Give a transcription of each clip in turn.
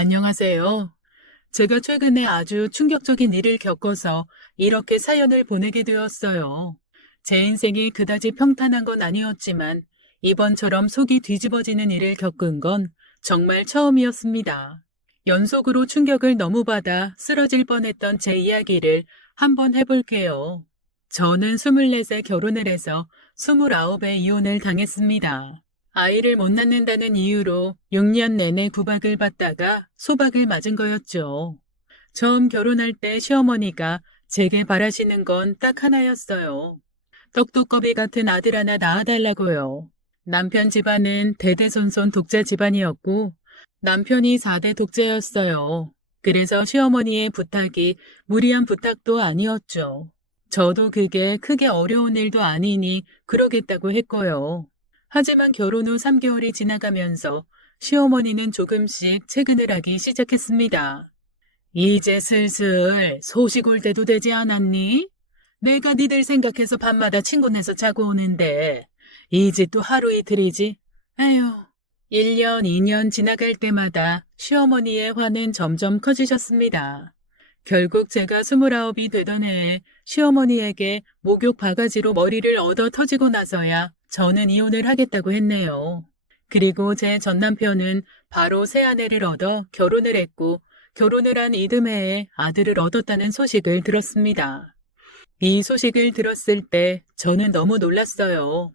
안녕하세요. 제가 최근에 아주 충격적인 일을 겪어서 이렇게 사연을 보내게 되었어요. 제 인생이 그다지 평탄한 건 아니었지만 이번처럼 속이 뒤집어지는 일을 겪은 건 정말 처음이었습니다. 연속으로 충격을 너무 받아 쓰러질 뻔했던 제 이야기를 한번 해볼게요. 저는 24세 결혼을 해서 29에 이혼을 당했습니다. 아이를 못 낳는다는 이유로 6년 내내 구박을 받다가 소박을 맞은 거였죠. 처음 결혼할 때 시어머니가 제게 바라시는 건 딱 하나였어요. 떡두꺼비 같은 아들 하나 낳아달라고요. 남편 집안은 대대손손 독자 집안이었고 남편이 4대 독자였어요. 그래서 시어머니의 부탁이 무리한 부탁도 아니었죠. 저도 그게 크게 어려운 일도 아니니 그러겠다고 했고요. 하지만 결혼 후 3개월이 지나가면서 시어머니는 조금씩 퇴근을 하기 시작했습니다. 이제 슬슬 소식 올 때도 되지 않았니? 내가 니들 생각해서 밤마다 친구네서 자고 오는데 이제 또 하루 이틀이지? 에휴. 1년, 2년 지나갈 때마다 시어머니의 화는 점점 커지셨습니다. 결국 제가 29이 되던 해에 시어머니에게 목욕 바가지로 머리를 얻어 터지고 나서야 저는 이혼을 하겠다고 했네요. 그리고 제 전 남편은 바로 새 아내를 얻어 결혼을 했고 결혼을 한 이듬해에 아들을 얻었다는 소식을 들었습니다. 이 소식을 들었을 때 저는 너무 놀랐어요.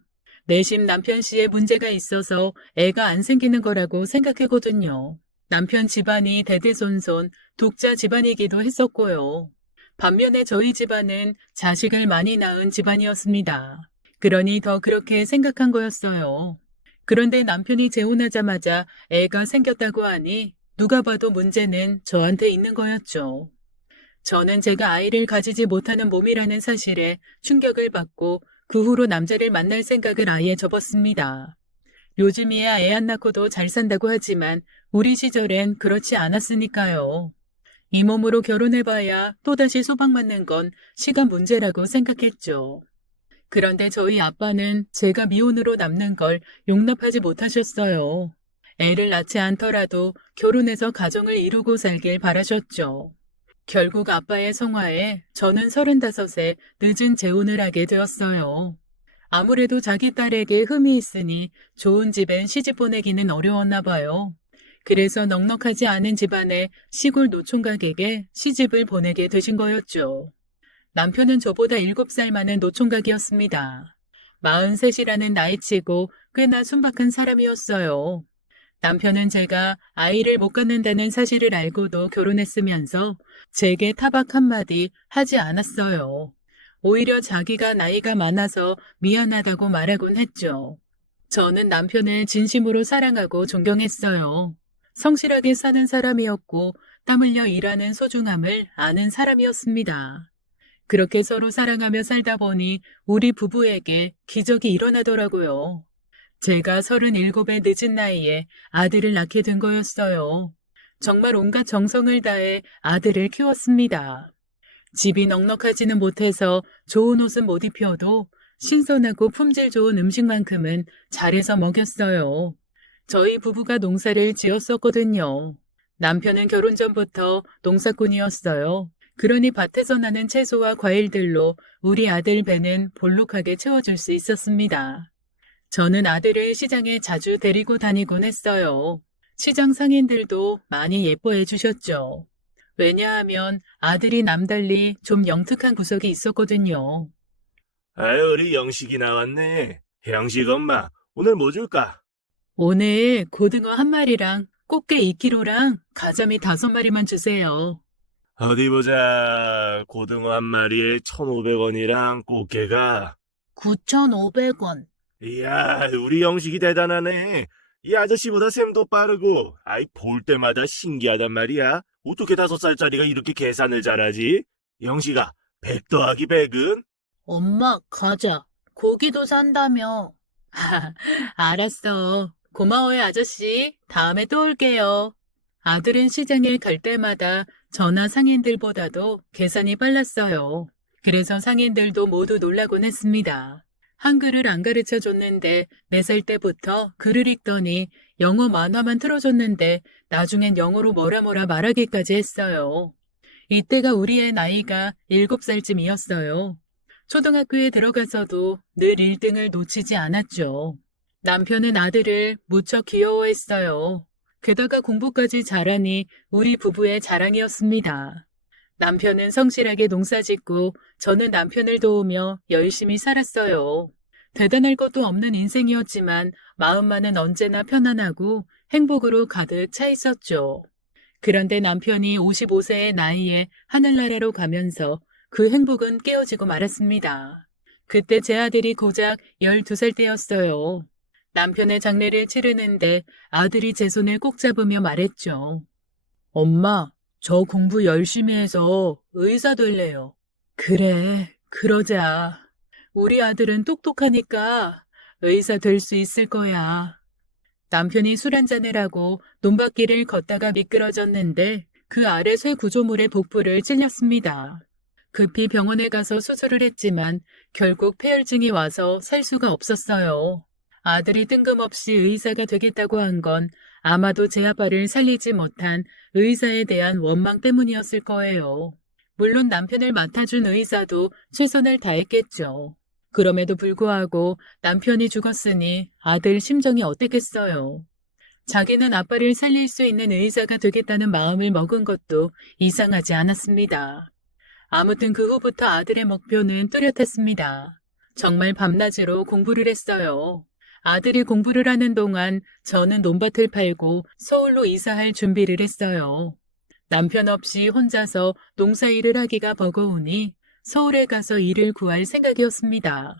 내심 남편 씨의 문제가 있어서 애가 안 생기는 거라고 생각했거든요. 남편 집안이 대대손손 독자 집안이기도 했었고요. 반면에 저희 집안은 자식을 많이 낳은 집안이었습니다. 그러니 더 그렇게 생각한 거였어요. 그런데 남편이 재혼하자마자 애가 생겼다고 하니 누가 봐도 문제는 저한테 있는 거였죠. 저는 제가 아이를 가지지 못하는 몸이라는 사실에 충격을 받고 그 후로 남자를 만날 생각을 아예 접었습니다. 요즘이야 애 안 낳고도 잘 산다고 하지만 우리 시절엔 그렇지 않았으니까요. 이 몸으로 결혼해봐야 또다시 소박맞는 건 시간 문제라고 생각했죠. 그런데 저희 아빠는 제가 미혼으로 남는 걸 용납하지 못하셨어요. 애를 낳지 않더라도 결혼해서 가정을 이루고 살길 바라셨죠. 결국 아빠의 성화에 저는 35에 늦은 재혼을 하게 되었어요. 아무래도 자기 딸에게 흠이 있으니 좋은 집엔 시집 보내기는 어려웠나 봐요. 그래서 넉넉하지 않은 집안의 시골 노총각에게 시집을 보내게 되신 거였죠. 남편은 저보다 7살 많은 노총각이었습니다. 43이라는 나이치고 꽤나 순박한 사람이었어요. 남편은 제가 아이를 못 갖는다는 사실을 알고도 결혼했으면서 제게 타박 한마디 하지 않았어요. 오히려 자기가 나이가 많아서 미안하다고 말하곤 했죠. 저는 남편을 진심으로 사랑하고 존경했어요. 성실하게 사는 사람이었고 땀 흘려 일하는 소중함을 아는 사람이었습니다. 그렇게 서로 사랑하며 살다 보니 우리 부부에게 기적이 일어나더라고요. 제가 37의 늦은 나이에 아들을 낳게 된 거였어요. 정말 온갖 정성을 다해 아들을 키웠습니다. 집이 넉넉하지는 못해서 좋은 옷은 못 입혀도 신선하고 품질 좋은 음식만큼은 잘해서 먹였어요. 저희 부부가 농사를 지었었거든요. 남편은 결혼 전부터 농사꾼이었어요. 그러니 밭에서 나는 채소와 과일들로 우리 아들 배는 볼록하게 채워줄 수 있었습니다. 저는 아들을 시장에 자주 데리고 다니곤 했어요. 시장 상인들도 많이 예뻐해 주셨죠. 왜냐하면 아들이 남달리 좀 영특한 구석이 있었거든요. 아유, 우리 영식이 나왔네. 영식 엄마, 오늘 뭐 줄까? 오늘 고등어 한 마리랑 꽃게 2kg랑 가자미 5마리만 주세요. 어디 보자. 고등어 한 마리에 1,500원이랑 꽃게가. 9,500원. 이야, 우리 영식이 대단하네. 이 아저씨보다 셈도 빠르고, 아이, 볼 때마다 신기하단 말이야. 어떻게 5살짜리가 이렇게 계산을 잘하지? 영식아, 100 더하기 100은? 엄마, 가자. 고기도 산다며. 알았어. 고마워요, 아저씨. 다음에 또 올게요. 아들은 시장에 갈 때마다 저나 상인들보다도 계산이 빨랐어요. 그래서 상인들도 모두 놀라곤 했습니다. 한글을 안 가르쳐 줬는데 4살 때부터 글을 읽더니 영어 만화만 틀어줬는데 나중엔 영어로 뭐라 말하기까지 했어요. 이때가 우리의 나이가 7살쯤이었어요. 초등학교에 들어가서도 늘 1등을 놓치지 않았죠. 남편은 아들을 무척 귀여워했어요. 게다가 공부까지 잘하니 우리 부부의 자랑이었습니다. 남편은 성실하게 농사짓고 저는 남편을 도우며 열심히 살았어요. 대단할 것도 없는 인생이었지만 마음만은 언제나 편안하고 행복으로 가득 차 있었죠. 그런데 남편이 55세의 나이에 하늘나라로 가면서 그 행복은 깨어지고 말았습니다. 그때 제 아들이 고작 12살 때였어요. 남편의 장례를 치르는데 아들이 제 손을 꼭 잡으며 말했죠. 엄마, 저 공부 열심히 해서 의사 될래요. 그래, 그러자. 우리 아들은 똑똑하니까 의사 될 수 있을 거야. 남편이 술 한잔을 하고 논밭길을 걷다가 미끄러졌는데 그 아래 쇠 구조물의 복부를 찔렸습니다. 급히 병원에 가서 수술을 했지만 결국 폐혈증이 와서 살 수가 없었어요. 아들이 뜬금없이 의사가 되겠다고 한 건 아마도 제 아빠를 살리지 못한 의사에 대한 원망 때문이었을 거예요. 물론 남편을 맡아준 의사도 최선을 다했겠죠. 그럼에도 불구하고 남편이 죽었으니 아들 심정이 어땠겠어요. 자기는 아빠를 살릴 수 있는 의사가 되겠다는 마음을 먹은 것도 이상하지 않았습니다. 아무튼 그 후부터 아들의 목표는 뚜렷했습니다. 정말 밤낮으로 공부를 했어요. 아들이 공부를 하는 동안 저는 논밭을 팔고 서울로 이사할 준비를 했어요. 남편 없이 혼자서 농사일을 하기가 버거우니 서울에 가서 일을 구할 생각이었습니다.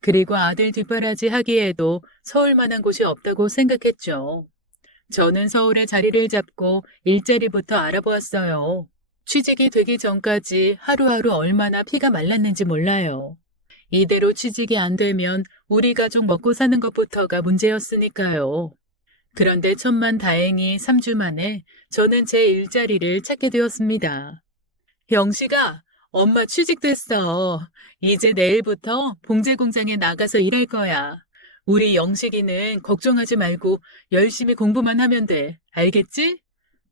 그리고 아들 뒷바라지 하기에도 서울만한 곳이 없다고 생각했죠. 저는 서울에 자리를 잡고 일자리부터 알아보았어요. 취직이 되기 전까지 하루하루 얼마나 피가 말랐는지 몰라요. 이대로 취직이 안 되면 우리 가족 먹고 사는 것부터가 문제였으니까요. 그런데 천만다행히 3주 만에 저는 제 일자리를 찾게 되었습니다. 영식아, 엄마 취직됐어. 이제 내일부터 봉제 공장에 나가서 일할 거야. 우리 영식이는 걱정하지 말고 열심히 공부만 하면 돼. 알겠지?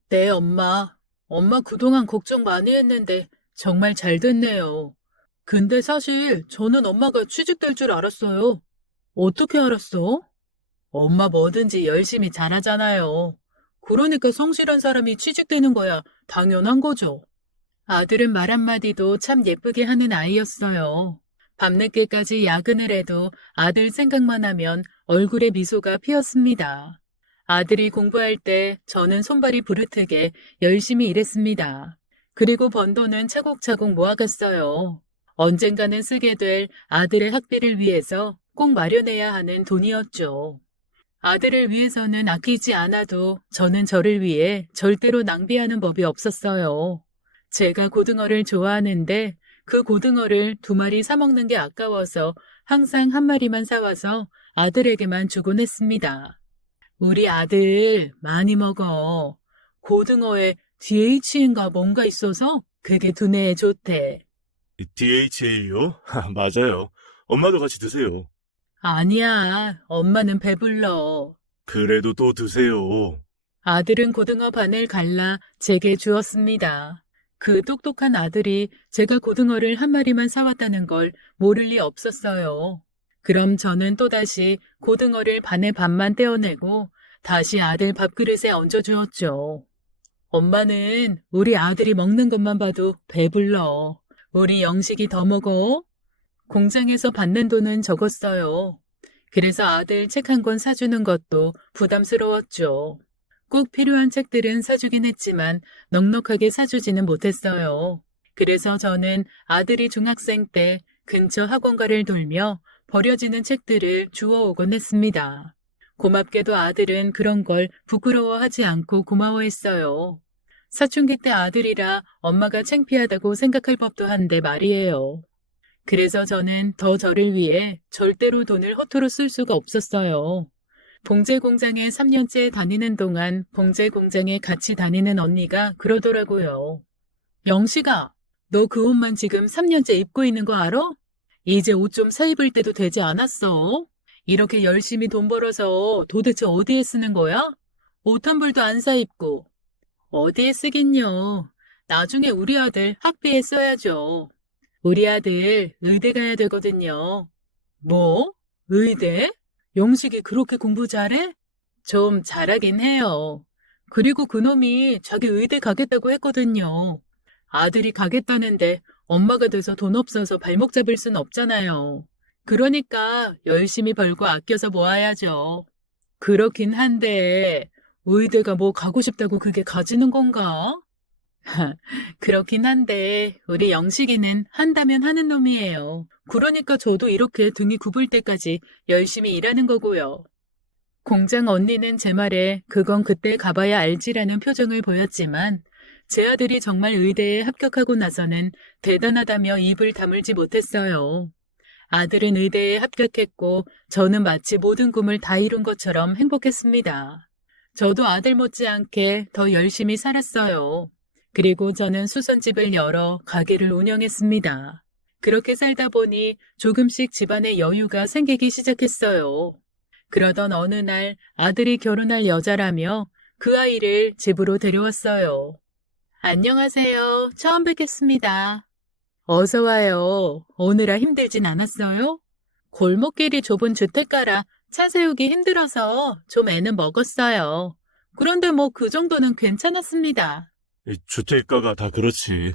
네, 엄마. 엄마 그동안 걱정 많이 했는데 정말 잘 됐네요. 근데 사실 저는 엄마가 취직될 줄 알았어요. 어떻게 알았어? 엄마 뭐든지 열심히 잘하잖아요. 그러니까 성실한 사람이 취직되는 거야 당연한 거죠. 아들은 말 한마디도 참 예쁘게 하는 아이였어요. 밤늦게까지 야근을 해도 아들 생각만 하면 얼굴에 미소가 피었습니다. 아들이 공부할 때 저는 손발이 부르트게 열심히 일했습니다. 그리고 번 돈은 차곡차곡 모아갔어요. 언젠가는 쓰게 될 아들의 학비를 위해서 꼭 마련해야 하는 돈이었죠. 아들을 위해서는 아끼지 않아도 저는 저를 위해 절대로 낭비하는 법이 없었어요. 제가 고등어를 좋아하는데 그 고등어를 2마리 사 먹는 게 아까워서 항상 1마리만 사와서 아들에게만 주곤 했습니다. 우리 아들 많이 먹어. 고등어에 DHA인가 뭔가 있어서 그게 두뇌에 좋대. DHA요? 맞아요. 엄마도 같이 드세요. 아니야, 엄마는 배불러. 그래도 또 드세요. 아들은 고등어 반을 갈라 제게 주었습니다. 그 똑똑한 아들이 제가 고등어를 1마리만 사왔다는 걸 모를 리 없었어요. 그럼 저는 또다시 고등어를 반의 반만 떼어내고 다시 아들 밥그릇에 얹어주었죠. 엄마는 우리 아들이 먹는 것만 봐도 배불러. 우리 영식이 더 먹어? 공장에서 받는 돈은 적었어요. 그래서 아들 책 한 권 사주는 것도 부담스러웠죠. 꼭 필요한 책들은 사주긴 했지만 넉넉하게 사주지는 못했어요. 그래서 저는 아들이 중학생 때 근처 학원가를 돌며 버려지는 책들을 주워오곤 했습니다. 고맙게도 아들은 그런 걸 부끄러워하지 않고 고마워했어요. 사춘기 때 아들이라 엄마가 창피하다고 생각할 법도 한데 말이에요. 그래서 저는 더 저를 위해 절대로 돈을 허투루 쓸 수가 없었어요. 봉제 공장에 3년째 다니는 동안 봉제 공장에 같이 다니는 언니가 그러더라고요. 영식아, 너 그 옷만 지금 3년째 입고 있는 거 알아? 이제 옷 좀 사 입을 때도 되지 않았어? 이렇게 열심히 돈 벌어서 도대체 어디에 쓰는 거야? 옷 한 벌도 안 사 입고. 어디에 쓰긴요. 나중에 우리 아들 학비에 써야죠. 우리 아들 의대 가야 되거든요. 뭐? 의대? 영식이 그렇게 공부 잘해? 좀 잘하긴 해요. 그리고 그놈이 자기 의대 가겠다고 했거든요. 아들이 가겠다는데 엄마가 돼서 돈 없어서 발목 잡을 순 없잖아요. 그러니까 열심히 벌고 아껴서 모아야죠. 그렇긴 한데 의대가 뭐 가고 싶다고 그게 가지는 건가? 그렇긴 한데 우리 영식이는 한다면 하는 놈이에요. 그러니까 저도 이렇게 등이 굽을 때까지 열심히 일하는 거고요. 공장 언니는 제 말에 그건 그때 가봐야 알지라는 표정을 보였지만 제 아들이 정말 의대에 합격하고 나서는 대단하다며 입을 다물지 못했어요. 아들은 의대에 합격했고 저는 마치 모든 꿈을 다 이룬 것처럼 행복했습니다. 저도 아들 못지않게 더 열심히 살았어요. 그리고 저는 수선집을 열어 가게를 운영했습니다. 그렇게 살다 보니 조금씩 집안에 여유가 생기기 시작했어요. 그러던 어느 날 아들이 결혼할 여자라며 그 아이를 집으로 데려왔어요. 안녕하세요. 처음 뵙겠습니다. 어서 와요. 오느라 힘들진 않았어요? 골목길이 좁은 주택가라 차 세우기 힘들어서 좀 애는 먹었어요. 그런데 뭐 그 정도는 괜찮았습니다. 주택가가 다 그렇지.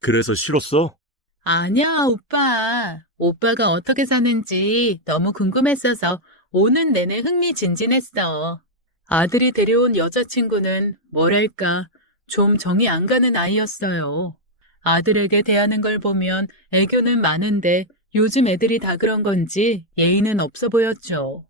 그래서 싫었어? 아니야, 오빠. 오빠가 어떻게 사는지 너무 궁금했어서 오는 내내 흥미진진했어. 아들이 데려온 여자친구는 뭐랄까, 좀 정이 안 가는 아이였어요. 아들에게 대하는 걸 보면 애교는 많은데 요즘 애들이 다 그런 건지 예의는 없어 보였죠.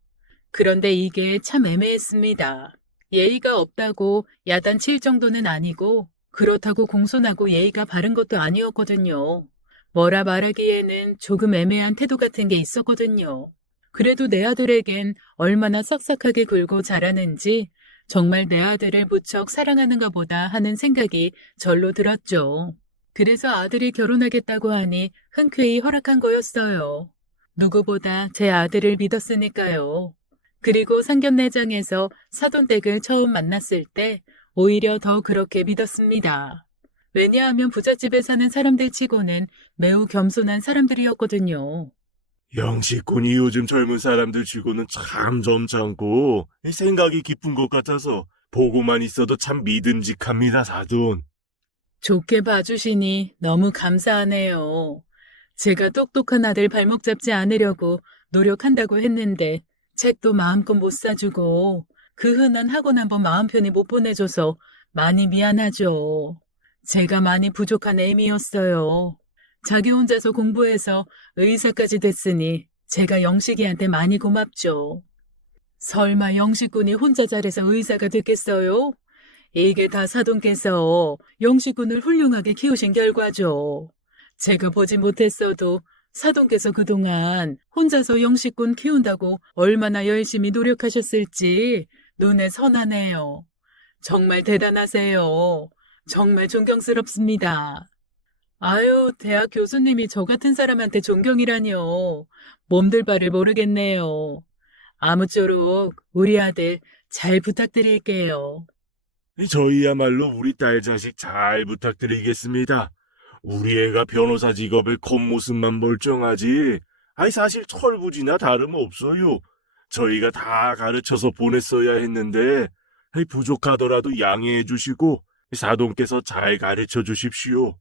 그런데 이게 참 애매했습니다. 예의가 없다고 야단칠 정도는 아니고 그렇다고 공손하고 예의가 바른 것도 아니었거든요. 뭐라 말하기에는 조금 애매한 태도 같은 게 있었거든요. 그래도 내 아들에겐 얼마나 싹싹하게 굴고 자라는지 정말 내 아들을 무척 사랑하는가 보다 하는 생각이 절로 들었죠. 그래서 아들이 결혼하겠다고 하니 흔쾌히 허락한 거였어요. 누구보다 제 아들을 믿었으니까요. 그리고 상견례장에서 사돈댁을 처음 만났을 때 오히려 더 그렇게 믿었습니다. 왜냐하면 부잣집에 사는 사람들 치고는 매우 겸손한 사람들이었거든요. 영식군이 요즘 젊은 사람들 치고는 참 점잖고 생각이 깊은 것 같아서 보고만 있어도 참 믿음직합니다, 사돈. 좋게 봐주시니 너무 감사하네요. 제가 똑똑한 아들 발목 잡지 않으려고 노력한다고 했는데 책도 마음껏 못 사주고 그 흔한 학원 한번 마음 편히 못 보내줘서 많이 미안하죠. 제가 많이 부족한 애미였어요. 자기 혼자서 공부해서 의사까지 됐으니 제가 영식이한테 많이 고맙죠. 설마 영식군이 혼자 잘해서 의사가 됐겠어요? 이게 다 사돈께서 영식군을 훌륭하게 키우신 결과죠. 제가 보지 못했어도 사돈께서 그동안 혼자서 영식군 키운다고 얼마나 열심히 노력하셨을지 눈에 선하네요. 정말 대단하세요. 정말 존경스럽습니다. 아유, 대학 교수님이 저 같은 사람한테 존경이라뇨. 몸둘 바를 모르겠네요. 아무쪼록 우리 아들 잘 부탁드릴게요. 저희야말로 우리 딸 자식 잘 부탁드리겠습니다. 우리 애가 변호사 직업을 겉모습만 멀쩡하지. 아니 사실 철부지나 다름없어요. 저희가 다 가르쳐서 보냈어야 했는데 부족하더라도 양해해 주시고 사돈께서 잘 가르쳐 주십시오.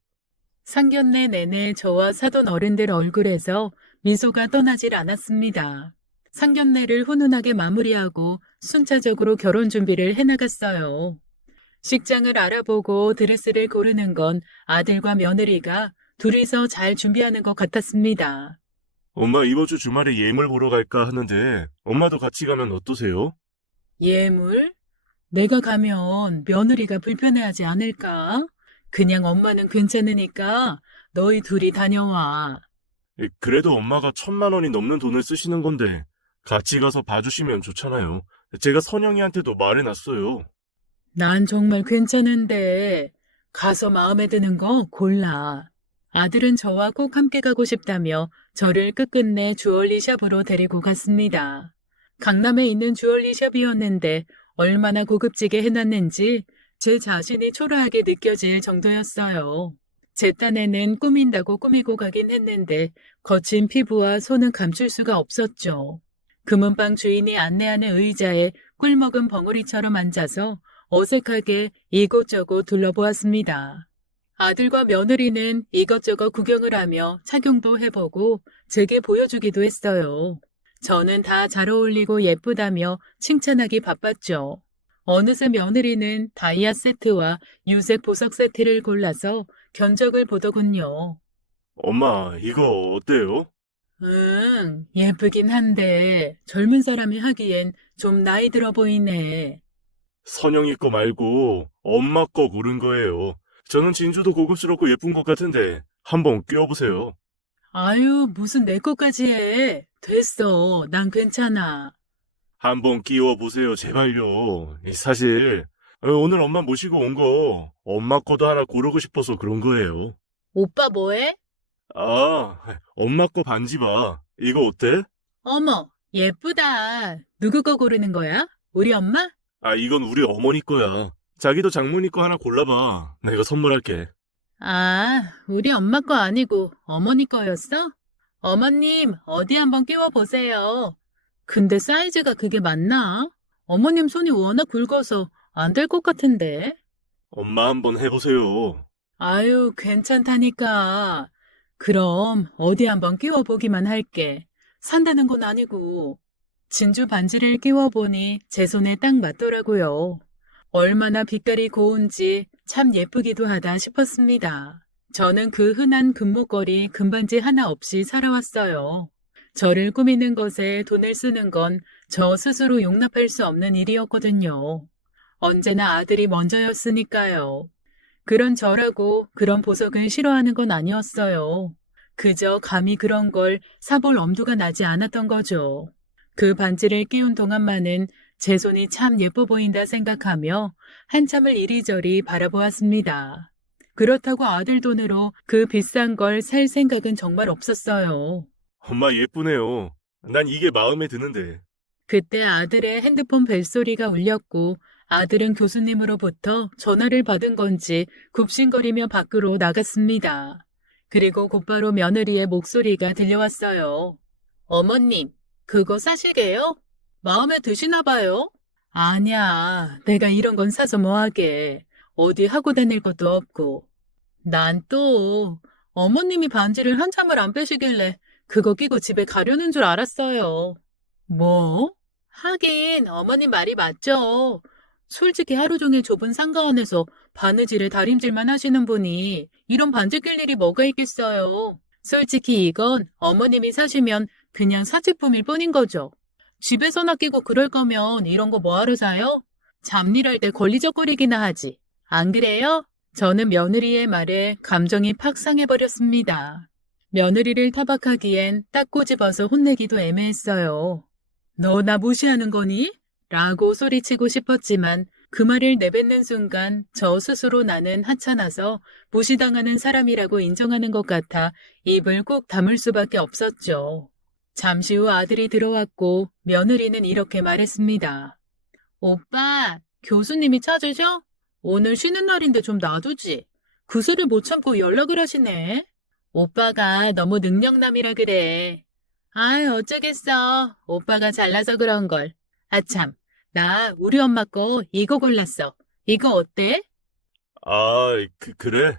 상견례 내내 저와 사돈 어른들 얼굴에서 미소가 떠나질 않았습니다. 상견례를 훈훈하게 마무리하고 순차적으로 결혼 준비를 해나갔어요. 식장을 알아보고 드레스를 고르는 건 아들과 며느리가 둘이서 잘 준비하는 것 같았습니다. 엄마 이번 주 주말에 예물 보러 갈까 하는데 엄마도 같이 가면 어떠세요? 예물? 내가 가면 며느리가 불편해하지 않을까? 그냥 엄마는 괜찮으니까 너희 둘이 다녀와. 그래도 엄마가 1,000만 원이 넘는 돈을 쓰시는 건데 같이 가서 봐주시면 좋잖아요. 제가 선영이한테도 말해놨어요. 난 정말 괜찮은데 가서 마음에 드는 거 골라. 아들은 저와 꼭 함께 가고 싶다며 저를 끝끝내 주얼리 샵으로 데리고 갔습니다. 강남에 있는 주얼리 샵이었는데 얼마나 고급지게 해놨는지 제 자신이 초라하게 느껴질 정도였어요. 제 딴에는 꾸민다고 꾸미고 가긴 했는데 거친 피부와 손은 감출 수가 없었죠. 금은방 주인이 안내하는 의자에 꿀먹은 벙어리처럼 앉아서 어색하게 이곳저곳 둘러보았습니다. 아들과 며느리는 이것저것 구경을 하며 착용도 해보고 제게 보여주기도 했어요. 저는 다 잘 어울리고 예쁘다며 칭찬하기 바빴죠. 어느새 며느리는 다이아 세트와 유색 보석 세트를 골라서 견적을 보더군요. 엄마, 이거 어때요? 예쁘긴 한데 젊은 사람이 하기엔 좀 나이 들어 보이네. 선영이 거 말고 엄마 거 고른 거예요. 저는 진주도 고급스럽고 예쁜 것 같은데 한번 끼워보세요. 아유, 무슨 내 것까지 해. 됐어. 난 괜찮아. 한번 끼워보세요, 제발요. 사실 오늘 엄마 모시고 온 거 엄마 거도 하나 고르고 싶어서 그런 거예요. 오빠 뭐해? 아, 엄마 거 반지 봐. 이거 어때? 어머, 예쁘다. 누구 거 고르는 거야? 우리 엄마? 아, 이건 우리 어머니 거야. 자기도 장모님 거 하나 골라봐. 내가 선물할게. 아, 우리 엄마 거 아니고 어머니 거였어? 어머님, 어디 한번 끼워보세요. 근데 사이즈가 그게 맞나? 어머님 손이 워낙 굵어서 안 될 것 같은데. 엄마 한번 해보세요. 아유, 괜찮다니까. 그럼 어디 한번 끼워보기만 할게. 산다는 건 아니고. 진주 반지를 끼워보니 제 손에 딱 맞더라고요. 얼마나 빛깔이 고운지 참 예쁘기도 하다 싶었습니다. 저는 그 흔한 금목걸이, 금반지 하나 없이 살아왔어요. 저를 꾸미는 것에 돈을 쓰는 건 저 스스로 용납할 수 없는 일이었거든요. 언제나 아들이 먼저였으니까요. 그런 저라고 그런 보석을 싫어하는 건 아니었어요. 그저 감히 그런 걸 사볼 엄두가 나지 않았던 거죠. 그 반지를 끼운 동안만은 제 손이 참 예뻐 보인다 생각하며 한참을 이리저리 바라보았습니다. 그렇다고 아들 돈으로 그 비싼 걸 살 생각은 정말 없었어요. 엄마 예쁘네요. 난 이게 마음에 드는데. 그때 아들의 핸드폰 벨소리가 울렸고 아들은 교수님으로부터 전화를 받은 건지 굽신거리며 밖으로 나갔습니다. 그리고 곧바로 며느리의 목소리가 들려왔어요. 어머님, 그거 사시게요? 마음에 드시나 봐요? 아니야, 내가 이런 건 사서 뭐하게. 어디 하고 다닐 것도 없고. 난 또 어머님이 반지를 한참을 안 빼시길래 그거 끼고 집에 가려는 줄 알았어요. 뭐? 하긴 어머님 말이 맞죠. 솔직히 하루 종일 좁은 상가 안에서 바느질에 다림질만 하시는 분이 이런 반지 낄 일이 뭐가 있겠어요. 솔직히 이건 어머님이 사시면 그냥 사치품일 뿐인 거죠. 집에서나 끼고 그럴 거면 이런 거 뭐하러 사요? 잡일할 때 걸리적거리기나 하지. 안 그래요? 저는 며느리의 말에 감정이 팍 상해버렸습니다. 며느리를 타박하기엔 딱 꼬집어서 혼내기도 애매했어요. 너 나 무시하는 거니? 라고 소리치고 싶었지만 그 말을 내뱉는 순간 저 스스로 나는 하찮아서 무시당하는 사람이라고 인정하는 것 같아 입을 꾹 다물 수밖에 없었죠. 잠시 후 아들이 들어왔고 며느리는 이렇게 말했습니다. 오빠, 교수님이 찾으셔? 오늘 쉬는 날인데 좀 놔두지. 그새를 못 참고 연락을 하시네. 오빠가 너무 능력남이라 그래. 아이, 어쩌겠어. 오빠가 잘나서 그런 걸. 아참, 나 우리 엄마 거 이거 골랐어. 이거 어때? 아, 그래?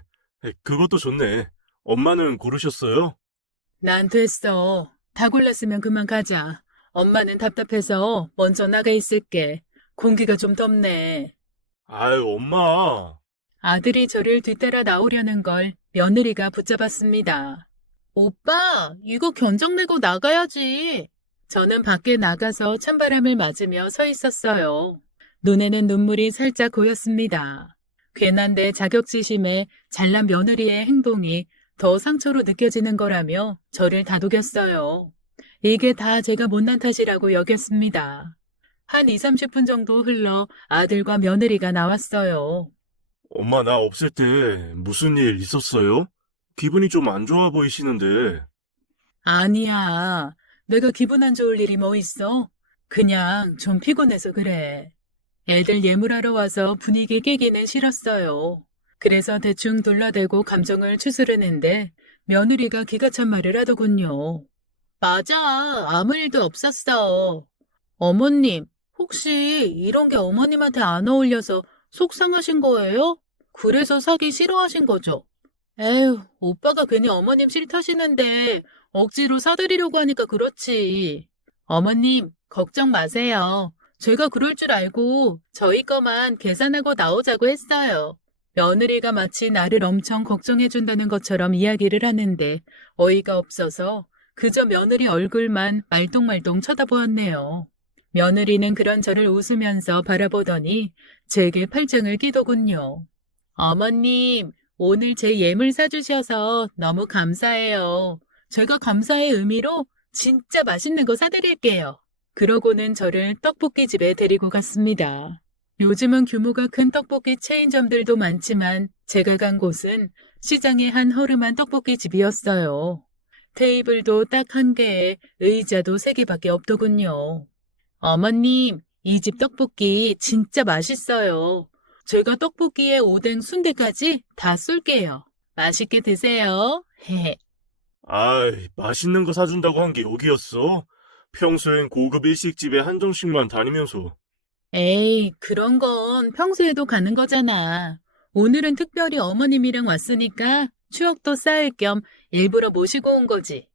그것도 좋네. 엄마는 고르셨어요? 난 됐어. 다 골랐으면 그만 가자. 엄마는 답답해서 먼저 나가 있을게. 공기가 좀 덥네. 아유, 엄마. 아들이 저를 뒤따라 나오려는 걸 며느리가 붙잡았습니다. 오빠, 이거 견적 내고 나가야지. 저는 밖에 나가서 찬바람을 맞으며 서 있었어요. 눈에는 눈물이 살짝 고였습니다. 괜한 내 자격지심에 잘난 며느리의 행동이 더 상처로 느껴지는 거라며 저를 다독였어요. 이게 다 제가 못난 탓이라고 여겼습니다. 한 2, 30분 정도 흘러 아들과 며느리가 나왔어요. 엄마 나 없을 때 무슨 일 있었어요? 기분이 좀 안 좋아 보이시는데. 아니야. 내가 기분 안 좋을 일이 뭐 있어? 그냥 좀 피곤해서 그래. 애들 예물하러 와서 분위기 깨기는 싫었어요. 그래서 대충 둘러대고 감정을 추스르는데 며느리가 기가 찬 말을 하더군요. 맞아, 아무 일도 없었어. 어머님, 혹시 이런 게 어머님한테 안 어울려서 속상하신 거예요? 그래서 사기 싫어하신 거죠? 에휴, 오빠가 괜히 어머님 싫다시는데 억지로 사드리려고 하니까 그렇지. 어머님, 걱정 마세요. 제가 그럴 줄 알고 저희 거만 계산하고 나오자고 했어요. 며느리가 마치 나를 엄청 걱정해준다는 것처럼 이야기를 하는데 어이가 없어서 그저 며느리 얼굴만 말똥말똥 쳐다보았네요. 며느리는 그런 저를 웃으면서 바라보더니 제게 팔짱을 끼더군요. 어머님, 오늘 제 예물 사주셔서 너무 감사해요. 제가 감사의 의미로 진짜 맛있는 거 사드릴게요. 그러고는 저를 떡볶이 집에 데리고 갔습니다. 요즘은 규모가 큰 떡볶이 체인점들도 많지만 제가 간 곳은 시장의 한 허름한 떡볶이 집이었어요. 테이블도 딱 한 개에 의자도 세 개밖에 없더군요. 어머님, 이 집 떡볶이 진짜 맛있어요. 제가 떡볶이에 오뎅 순대까지 다 쏠게요. 맛있게 드세요. 헤헤. 아이, 맛있는 거 사준다고 한 게 여기였어? 평소엔 고급 일식집에 한정식만 다니면서. 에이, 그런 건 평소에도 가는 거잖아. 오늘은 특별히 어머님이랑 왔으니까 추억도 쌓을 겸 일부러 모시고 온 거지.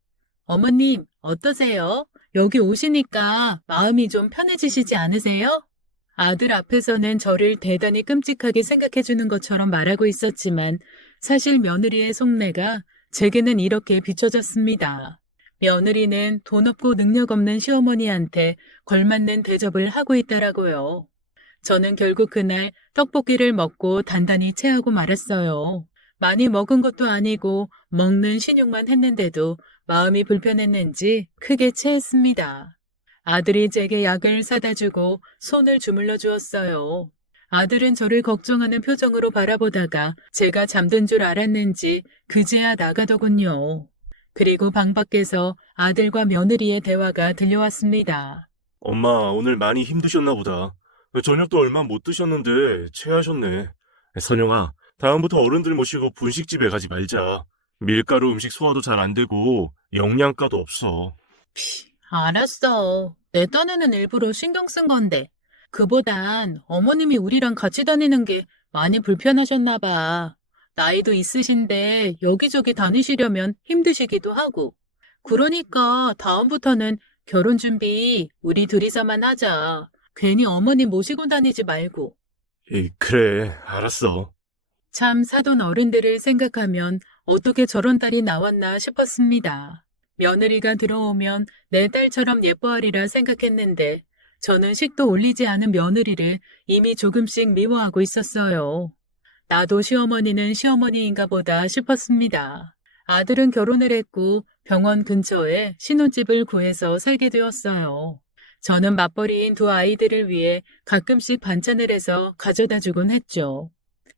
어머님, 어떠세요? 여기 오시니까 마음이 좀 편해지시지 않으세요? 아들 앞에서는 저를 대단히 끔찍하게 생각해 주는 것처럼 말하고 있었지만 사실 며느리의 속내가 제게는 이렇게 비춰졌습니다. 며느리는 돈 없고 능력 없는 시어머니한테 걸맞는 대접을 하고 있더라고요. 저는 결국 그날 떡볶이를 먹고 단단히 체하고 말았어요. 많이 먹은 것도 아니고 먹는 신용만 했는데도 마음이 불편했는지 크게 체했습니다. 아들이 제게 약을 사다 주고 손을 주물러 주었어요. 아들은 저를 걱정하는 표정으로 바라보다가 제가 잠든 줄 알았는지 그제야 나가더군요. 그리고 방 밖에서 아들과 며느리의 대화가 들려왔습니다. 엄마, 오늘 많이 힘드셨나 보다. 저녁도 얼마 못 드셨는데 체하셨네. 선영아, 다음부터 어른들 모시고 분식집에 가지 말자. 밀가루 음식 소화도 잘 안 되고 영양가도 없어. 알았어. 내 딴에는 일부러 신경 쓴 건데. 그보단 어머님이 우리랑 같이 다니는 게 많이 불편하셨나 봐. 나이도 있으신데 여기저기 다니시려면 힘드시기도 하고. 그러니까 다음부터는 결혼 준비 우리 둘이서만 하자. 괜히 어머니 모시고 다니지 말고. 그래, 알았어. 참 사돈 어른들을 생각하면 어떻게 저런 딸이 나왔나 싶었습니다. 며느리가 들어오면 내 딸처럼 예뻐하리라 생각했는데 저는 식도 올리지 않은 며느리를 이미 조금씩 미워하고 있었어요. 나도 시어머니는 시어머니인가 보다 싶었습니다. 아들은 결혼을 했고 병원 근처에 신혼집을 구해서 살게 되었어요. 저는 맞벌이인 두 아이들을 위해 가끔씩 반찬을 해서 가져다 주곤 했죠.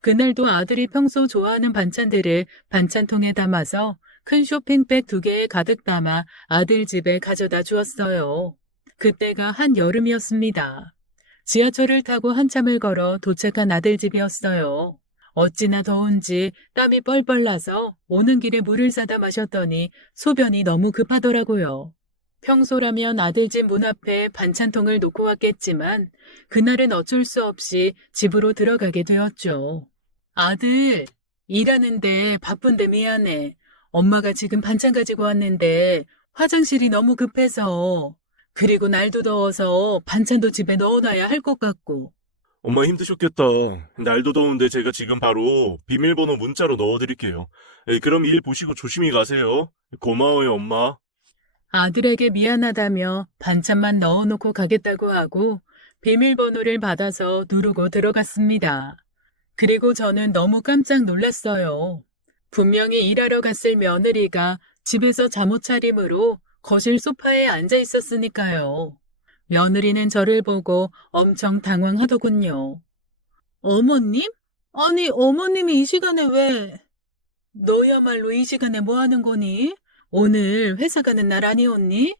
그날도 아들이 평소 좋아하는 반찬들을 반찬통에 담아서 큰 쇼핑백 2개에 가득 담아 아들 집에 가져다 주었어요. 그때가 한여름이었습니다. 지하철을 타고 한참을 걸어 도착한 아들 집이었어요. 어찌나 더운지 땀이 뻘뻘 나서 오는 길에 물을 사다 마셨더니 소변이 너무 급하더라고요. 평소라면 아들 집 문 앞에 반찬통을 놓고 왔겠지만 그날은 어쩔 수 없이 집으로 들어가게 되었죠. 아들, 일하는데 바쁜데 미안해. 엄마가 지금 반찬 가지고 왔는데 화장실이 너무 급해서 그리고 날도 더워서 반찬도 집에 넣어놔야 할 것 같고. 엄마 힘드셨겠다. 날도 더운데 제가 지금 바로 비밀번호 문자로 넣어드릴게요. 그럼 일 보시고 조심히 가세요. 고마워요, 엄마. 아들에게 미안하다며 반찬만 넣어놓고 가겠다고 하고 비밀번호를 받아서 누르고 들어갔습니다. 그리고 저는 너무 깜짝 놀랐어요. 분명히 일하러 갔을 며느리가 집에서 잠옷 차림으로 거실 소파에 앉아 있었으니까요. 며느리는 저를 보고 엄청 당황하더군요. 어머님? 아니, 어머님이 이 시간에 왜? 너야말로 이 시간에 뭐 하는 거니? 오늘 회사 가는 날 아니었니?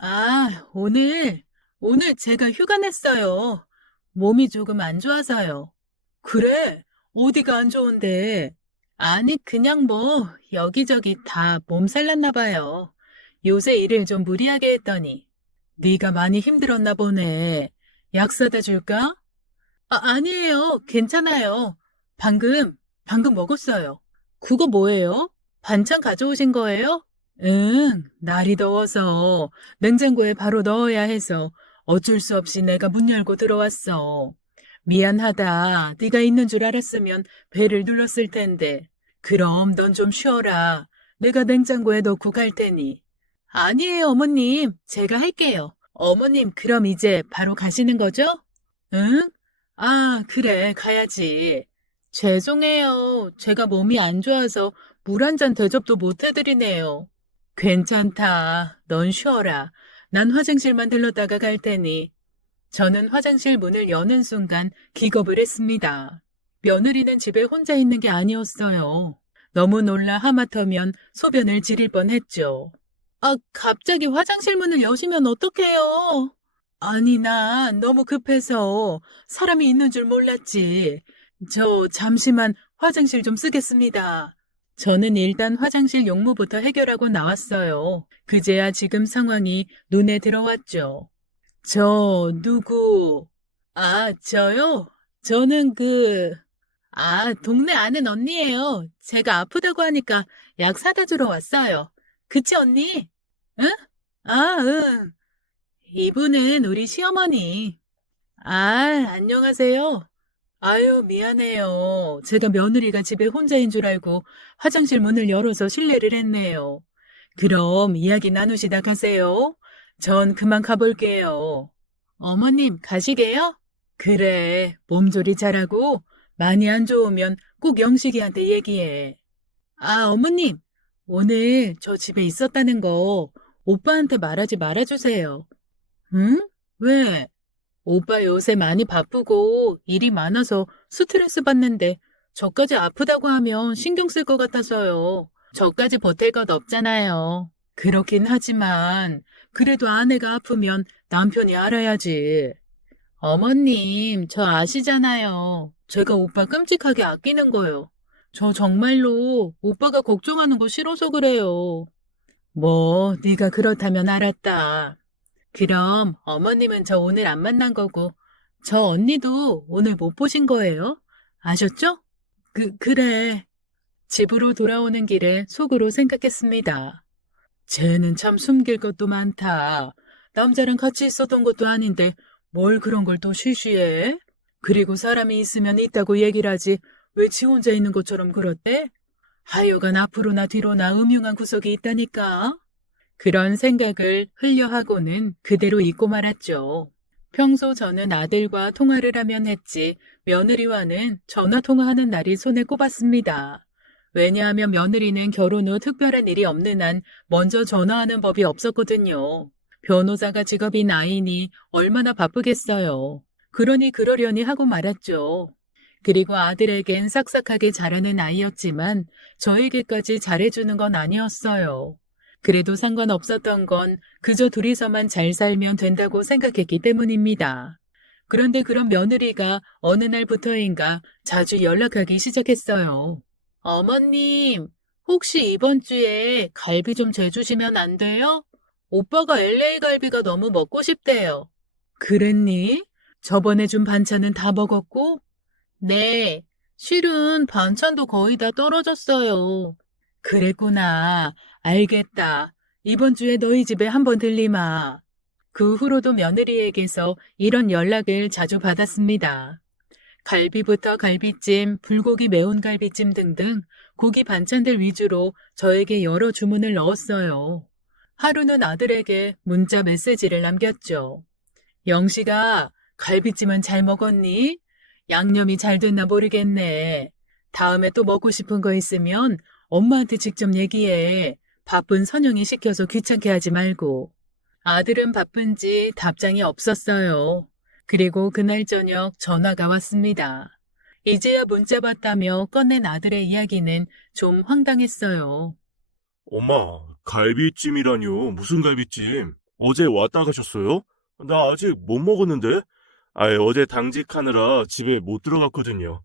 아, 오늘 오늘 제가 휴가 냈어요. 몸이 조금 안 좋아서요. 그래? 어디가 안 좋은데? 아니, 그냥 뭐, 여기저기 다 몸살 났나 봐요. 요새 일을 좀 무리하게 했더니. 네가 많이 힘들었나 보네. 약 사다 줄까? 아니에요. 괜찮아요. 방금 먹었어요. 그거 뭐예요? 반찬 가져오신 거예요? 응, 날이 더워서 냉장고에 바로 넣어야 해서 어쩔 수 없이 내가 문 열고 들어왔어. 미안하다. 네가 있는 줄 알았으면 배를 눌렀을 텐데. 그럼 넌 좀 쉬어라. 내가 냉장고에 넣고 갈 테니. 아니에요, 어머님. 제가 할게요. 어머님, 그럼 이제 바로 가시는 거죠? 응? 아, 그래, 가야지. 죄송해요. 제가 몸이 안 좋아서 물 한 잔 대접도 못 해드리네요. 괜찮다. 넌 쉬어라. 난 화장실만 들렀다가 갈 테니. 저는 화장실 문을 여는 순간 기겁을 했습니다. 며느리는 집에 혼자 있는 게 아니었어요. 너무 놀라 하마터면 소변을 지릴 뻔했죠. 아, 갑자기 화장실 문을 여시면 어떡해요? 아니, 나 너무 급해서 사람이 있는 줄 몰랐지. 저 잠시만 화장실 좀 쓰겠습니다. 저는 일단 화장실 용무부터 해결하고 나왔어요. 그제야 지금 상황이 눈에 들어왔죠. 누구? 아, 저요? 저는 동네 아는 언니예요. 제가 아프다고 하니까 약 사다 주러 왔어요. 그치, 언니? 응? 응. 이분은 우리 시어머니. 아, 안녕하세요. 아유, 미안해요. 제가 며느리가 집에 혼자인 줄 알고 화장실 문을 열어서 실례를 했네요. 그럼 이야기 나누시다 가세요. 전 그만 가볼게요. 어머님, 가시게요? 그래, 몸조리 잘하고 많이 안 좋으면 꼭 영식이한테 얘기해. 아, 어머님, 오늘 저 집에 있었다는 거 오빠한테 말하지 말아주세요. 응? 왜? 오빠 요새 많이 바쁘고 일이 많아서 스트레스 받는데 저까지 아프다고 하면 신경 쓸 것 같아서요. 저까지 버틸 것 없잖아요. 그렇긴 하지만 그래도 아내가 아프면 남편이 알아야지. 어머님, 저 아시잖아요. 제가 오빠 끔찍하게 아끼는 거요. 저 정말로 오빠가 걱정하는 거 싫어서 그래요. 뭐, 네가 그렇다면 알았다. 그럼 어머님은 저 오늘 안 만난 거고, 저 언니도 오늘 못 보신 거예요? 아셨죠? 그래. 집으로 돌아오는 길에 속으로 생각했습니다. 쟤는 참 숨길 것도 많다. 남자랑 같이 있었던 것도 아닌데 뭘 그런 걸 또 쉬쉬해? 그리고 사람이 있으면 있다고 얘기를 하지 왜 지 혼자 있는 것처럼 그렇대? 하여간 앞으로나 뒤로나 음흉한 구석이 있다니까. 그런 생각을 흘려하고는 그대로 잊고 말았죠. 평소 저는 아들과 통화를 하면 했지 며느리와는 전화 통화하는 날이 손에 꼽았습니다. 왜냐하면 며느리는 결혼 후 특별한 일이 없는 한 먼저 전화하는 법이 없었거든요. 변호사가 직업인 아이니 얼마나 바쁘겠어요. 그러니 그러려니 하고 말았죠. 그리고 아들에겐 싹싹하게 자라는 아이였지만 저에게까지 잘해주는 건 아니었어요. 그래도 상관없었던 건 그저 둘이서만 잘 살면 된다고 생각했기 때문입니다. 그런데 그런 며느리가 어느 날부터인가 자주 연락하기 시작했어요. 어머님, 혹시 이번 주에 갈비 좀 재주시면 안 돼요? 오빠가 LA 갈비가 너무 먹고 싶대요. 그랬니? 저번에 준 반찬은 다 먹었고? 네, 실은 반찬도 거의 다 떨어졌어요. 그랬구나. 알겠다. 이번 주에 너희 집에 한번 들리마. 그 후로도 며느리에게서 이런 연락을 자주 받았습니다. 갈비부터 갈비찜, 불고기 매운 갈비찜 등등 고기 반찬들 위주로 저에게 여러 주문을 넣었어요. 하루는 아들에게 문자 메시지를 남겼죠. 영식아, 갈비찜은 잘 먹었니? 양념이 잘 됐나 모르겠네. 다음에 또 먹고 싶은 거 있으면 엄마한테 직접 얘기해. 바쁜 선영이 시켜서 귀찮게 하지 말고. 아들은 바쁜지 답장이 없었어요. 그리고 그날 저녁 전화가 왔습니다. 이제야 문자 봤다며 꺼낸 아들의 이야기는 좀 황당했어요. 엄마, 갈비찜이라뇨? 무슨 갈비찜? 어제 왔다 가셨어요? 나 아직 못 먹었는데? 어제 당직하느라 집에 못 들어갔거든요.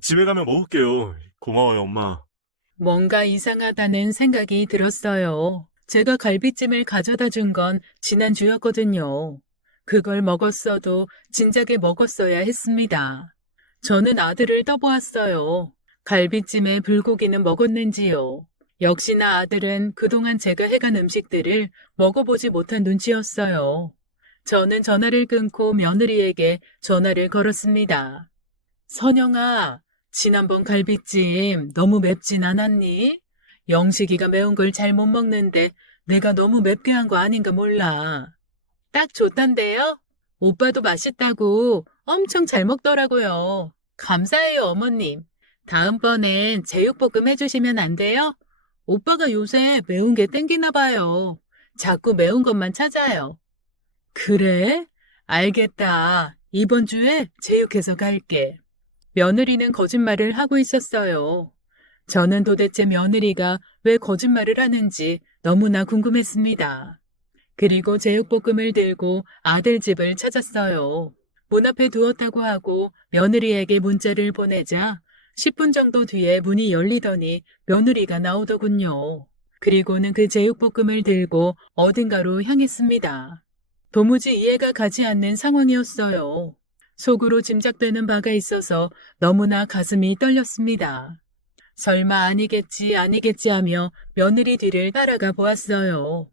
집에 가면 먹을게요. 고마워요, 엄마. 뭔가 이상하다는 생각이 들었어요. 제가 갈비찜을 가져다 준 건 지난주였거든요. 그걸 먹었어도 진작에 먹었어야 했습니다. 저는 아들을 떠보았어요. 갈비찜에 불고기는 먹었는지요. 역시나 아들은 그동안 제가 해간 음식들을 먹어보지 못한 눈치였어요. 저는 전화를 끊고 며느리에게 전화를 걸었습니다. 선영아, 지난번 갈비찜 너무 맵진 않았니? 영식이가 매운 걸 잘 못 먹는데 내가 너무 맵게 한 거 아닌가 몰라. 딱 좋단데요? 오빠도 맛있다고 엄청 잘 먹더라고요. 감사해요, 어머님. 다음번엔 제육볶음 해주시면 안 돼요? 오빠가 요새 매운 게 땡기나 봐요. 자꾸 매운 것만 찾아요. 그래? 알겠다. 이번 주에 제육해서 갈게. 며느리는 거짓말을 하고 있었어요. 저는 도대체 며느리가 왜 거짓말을 하는지 너무나 궁금했습니다. 그리고 제육볶음을 들고 아들 집을 찾았어요. 문 앞에 두었다고 하고 며느리에게 문자를 보내자 10분 정도 뒤에 문이 열리더니 며느리가 나오더군요. 그리고는 그 제육볶음을 들고 어딘가로 향했습니다. 도무지 이해가 가지 않는 상황이었어요. 속으로 짐작되는 바가 있어서 너무나 가슴이 떨렸습니다. 설마 아니겠지 아니겠지 하며 며느리 뒤를 따라가 보았어요.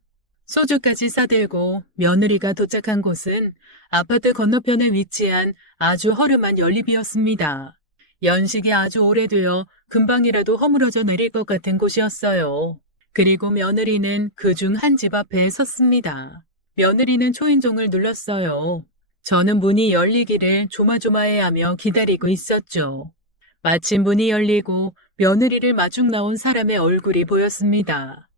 소주까지 싸들고 며느리가 도착한 곳은 아파트 건너편에 위치한 아주 허름한 연립이었습니다. 연식이 아주 오래되어 금방이라도 허물어져 내릴 것 같은 곳이었어요. 그리고 며느리는 그중 한 집 앞에 섰습니다. 며느리는 초인종을 눌렀어요. 저는 문이 열리기를 조마조마해하며 기다리고 있었죠. 마침 문이 열리고 며느리를 마중 나온 사람의 얼굴이 보였습니다.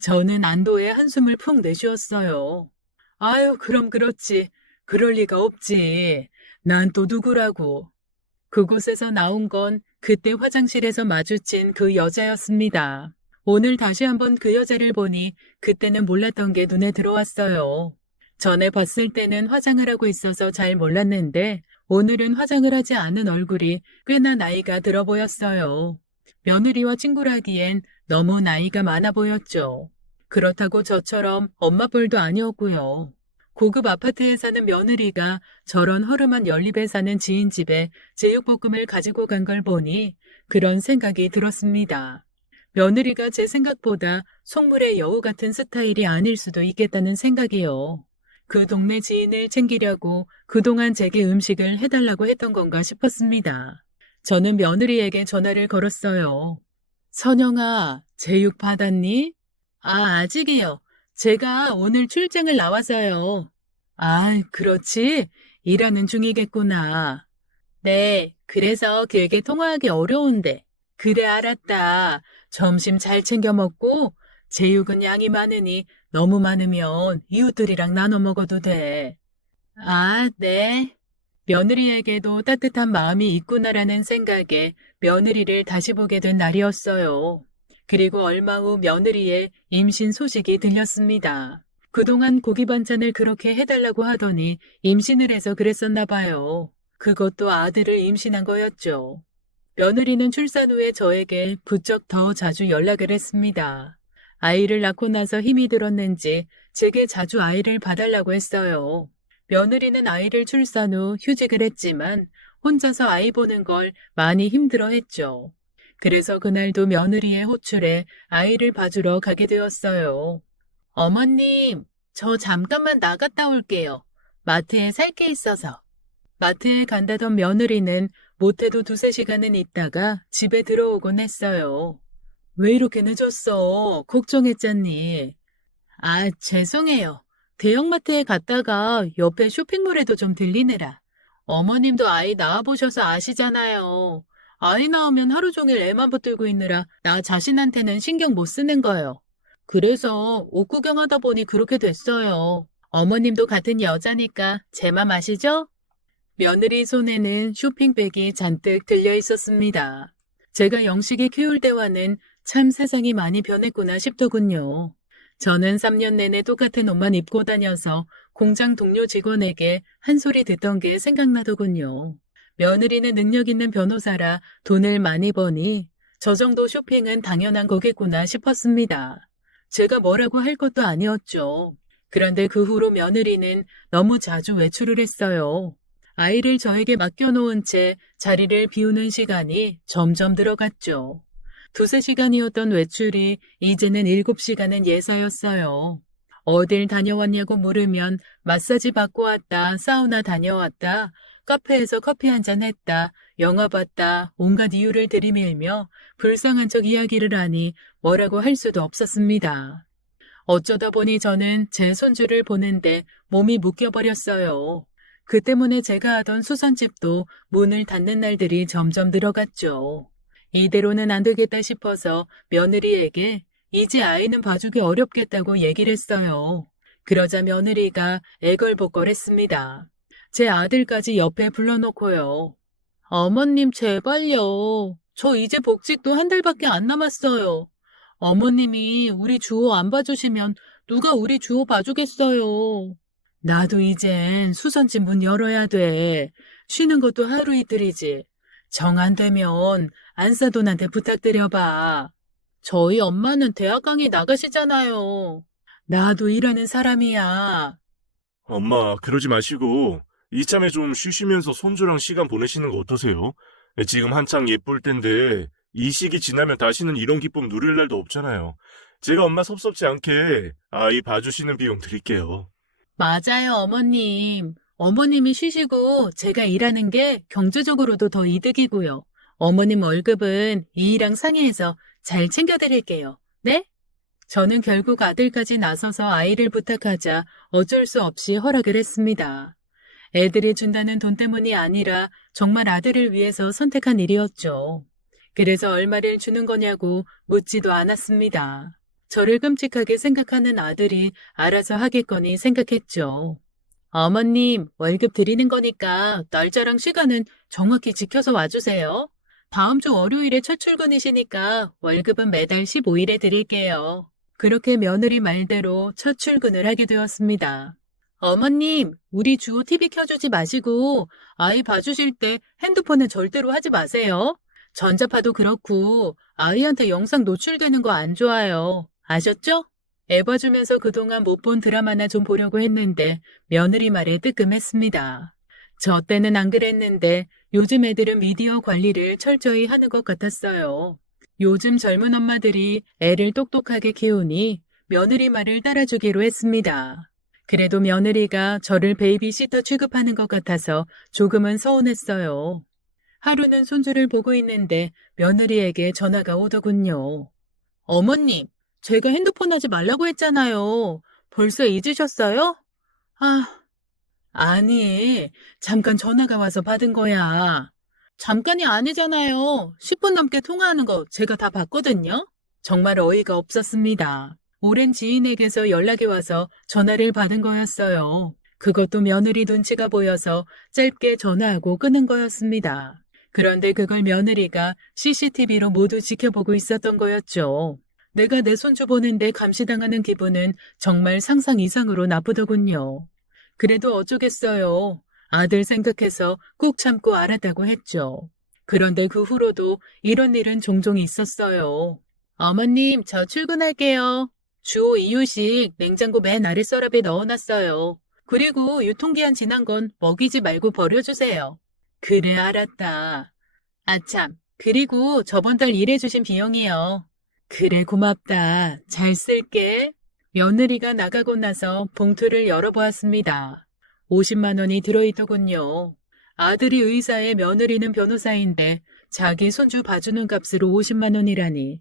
저는 안도의 한숨을 푹 내쉬었어요. 아유, 그럼 그렇지. 그럴 리가 없지. 난 또 누구라고. 그곳에서 나온 건 그때 화장실에서 마주친 그 여자였습니다. 오늘 다시 한번 그 여자를 보니 그때는 몰랐던 게 눈에 들어왔어요. 전에 봤을 때는 화장을 하고 있어서 잘 몰랐는데 오늘은 화장을 하지 않은 얼굴이 꽤나 나이가 들어 보였어요. 며느리와 친구라기엔 너무 나이가 많아 보였죠. 그렇다고 저처럼 엄마뻘도 아니었고요. 고급 아파트에 사는 며느리가 저런 허름한 연립에 사는 지인 집에 제육볶음을 가지고 간 걸 보니 그런 생각이 들었습니다. 며느리가 제 생각보다 속물의 여우 같은 스타일이 아닐 수도 있겠다는 생각이요. 그 동네 지인을 챙기려고 그동안 제게 음식을 해달라고 했던 건가 싶었습니다. 저는 며느리에게 전화를 걸었어요. 선영아, 제육 받았니? 아직이요. 제가 오늘 출장을 나와서요. 아, 그렇지. 일하는 중이겠구나. 네, 그래서 길게 통화하기 어려운데. 그래, 알았다. 점심 잘 챙겨 먹고 제육은 양이 많으니 너무 많으면 이웃들이랑 나눠 먹어도 돼. 아, 네. 며느리에게도 따뜻한 마음이 있구나라는 생각에 며느리를 다시 보게 된 날이었어요. 그리고 얼마 후 며느리의 임신 소식이 들렸습니다. 그동안 고기 반찬을 그렇게 해달라고 하더니 임신을 해서 그랬었나 봐요. 그것도 아들을 임신한 거였죠. 며느리는 출산 후에 저에게 부쩍 더 자주 연락을 했습니다. 아이를 낳고 나서 힘이 들었는지 제게 자주 아이를 봐달라고 했어요. 며느리는 아이를 출산 후 휴직을 했지만 혼자서 아이 보는 걸 많이 힘들어했죠. 그래서 그날도 며느리의 호출에 아이를 봐주러 가게 되었어요. 어머님, 저 잠깐만 나갔다 올게요. 마트에 살 게 있어서. 마트에 간다던 며느리는 못해도 2-3시간은 있다가 집에 들어오곤 했어요. 왜 이렇게 늦었어? 걱정했잖니. 아, 죄송해요. 대형마트에 갔다가 옆에 쇼핑몰에도 좀 들리느라. 어머님도 아이 낳아보셔서 아시잖아요. 아이 낳으면 하루 종일 애만 붙들고 있느라 나 자신한테는 신경 못 쓰는 거예요. 그래서 옷 구경하다 보니 그렇게 됐어요. 어머님도 같은 여자니까 제 맘 아시죠? 며느리 손에는 쇼핑백이 잔뜩 들려 있었습니다. 제가 영식이 키울 때와는 참 세상이 많이 변했구나 싶더군요. 저는 3년 내내 똑같은 옷만 입고 다녀서 공장 동료 직원에게 한 소리 듣던 게 생각나더군요. 며느리는 능력 있는 변호사라 돈을 많이 버니 저 정도 쇼핑은 당연한 거겠구나 싶었습니다. 제가 뭐라고 할 것도 아니었죠. 그런데 그 후로 며느리는 너무 자주 외출을 했어요. 아이를 저에게 맡겨놓은 채 자리를 비우는 시간이 점점 늘어갔죠. 두세 시간이었던 외출이 이제는 7시간은 예사였어요. 어딜 다녀왔냐고 물으면 마사지 받고 왔다, 사우나 다녀왔다, 카페에서 커피 한잔 했다, 영화 봤다, 온갖 이유를 들이밀며 불쌍한 척 이야기를 하니 뭐라고 할 수도 없었습니다. 어쩌다 보니 저는 제 손주를 보는데 몸이 묶여버렸어요. 그 때문에 제가 하던 수선집도 문을 닫는 날들이 점점 늘어갔죠. 이대로는 안 되겠다 싶어서 며느리에게 이제 아이는 봐주기 어렵겠다고 얘기를 했어요. 그러자 며느리가 애걸복걸했습니다. 제 아들까지 옆에 불러놓고요. 어머님 제발요. 저 이제 복직도 한 달밖에 안 남았어요. 어머님이 우리 주호 안 봐주시면 누가 우리 주호 봐주겠어요. 나도 이젠 수선집 문 열어야 돼. 쉬는 것도 하루 이틀이지. 정 안 되면 안사돈한테 부탁드려봐. 저희 엄마는 대학 강의 나가시잖아요. 나도 일하는 사람이야. 엄마, 그러지 마시고 이참에 좀 쉬시면서 손주랑 시간 보내시는 거 어떠세요? 지금 한창 예쁠 텐데 이 시기 지나면 다시는 이런 기쁨 누릴 날도 없잖아요. 제가 엄마 섭섭지 않게 아이 봐주시는 비용 드릴게요. 맞아요, 어머님. 어머님이 쉬시고 제가 일하는 게 경제적으로도 더 이득이고요. 어머님 월급은 이 일랑 상의해서 잘 챙겨드릴게요. 네? 저는 결국 아들까지 나서서 아이를 부탁하자 어쩔 수 없이 허락을 했습니다. 애들이 준다는 돈 때문이 아니라 정말 아들을 위해서 선택한 일이었죠. 그래서 얼마를 주는 거냐고 묻지도 않았습니다. 저를 끔찍하게 생각하는 아들이 알아서 하겠거니 생각했죠. 어머님, 월급 드리는 거니까 날짜랑 시간은 정확히 지켜서 와주세요. 다음 주 월요일에 첫 출근이시니까 월급은 매달 15일에 드릴게요. 그렇게 며느리 말대로 첫 출근을 하게 되었습니다. 어머님, 우리 주호 TV 켜주지 마시고 아이 봐주실 때 핸드폰은 절대로 하지 마세요. 전자파도 그렇고 아이한테 영상 노출되는 거 안 좋아요. 아셨죠? 애 봐주면서 그동안 못 본 드라마나 좀 보려고 했는데 며느리 말에 뜨끔했습니다. 저 때는 안 그랬는데 요즘 애들은 미디어 관리를 철저히 하는 것 같았어요. 요즘 젊은 엄마들이 애를 똑똑하게 키우니 며느리 말을 따라주기로 했습니다. 그래도 며느리가 저를 베이비시터 취급하는 것 같아서 조금은 서운했어요. 하루는 손주를 보고 있는데 며느리에게 전화가 오더군요. 어머님, 제가 핸드폰 하지 말라고 했잖아요. 벌써 잊으셨어요? 아니, 잠깐 전화가 와서 받은 거야. 잠깐이 아니잖아요. 10분 넘게 통화하는 거 제가 다 봤거든요. 정말 어이가 없었습니다. 오랜 지인에게서 연락이 와서 전화를 받은 거였어요. 그것도 며느리 눈치가 보여서 짧게 전화하고 끊은 거였습니다. 그런데 그걸 며느리가 CCTV로 모두 지켜보고 있었던 거였죠. 내가 내 손주 보는데 감시당하는 기분은 정말 상상 이상으로 나쁘더군요. 그래도 어쩌겠어요. 아들 생각해서 꾹 참고 알았다고 했죠. 그런데 그 후로도 이런 일은 종종 있었어요. 어머님, 저 출근할게요. 주호 이유식 냉장고 맨 아래 서랍에 넣어놨어요. 그리고 유통기한 지난 건 먹이지 말고 버려주세요. 그래, 알았다. 아참, 그리고 저번 달 일해주신 비용이요. 그래, 고맙다. 잘 쓸게. 며느리가 나가고 나서 봉투를 열어보았습니다. 50만 원이 들어있더군요. 아들이 의사에 며느리는 변호사인데 자기 손주 봐주는 값으로 50만 원이라니.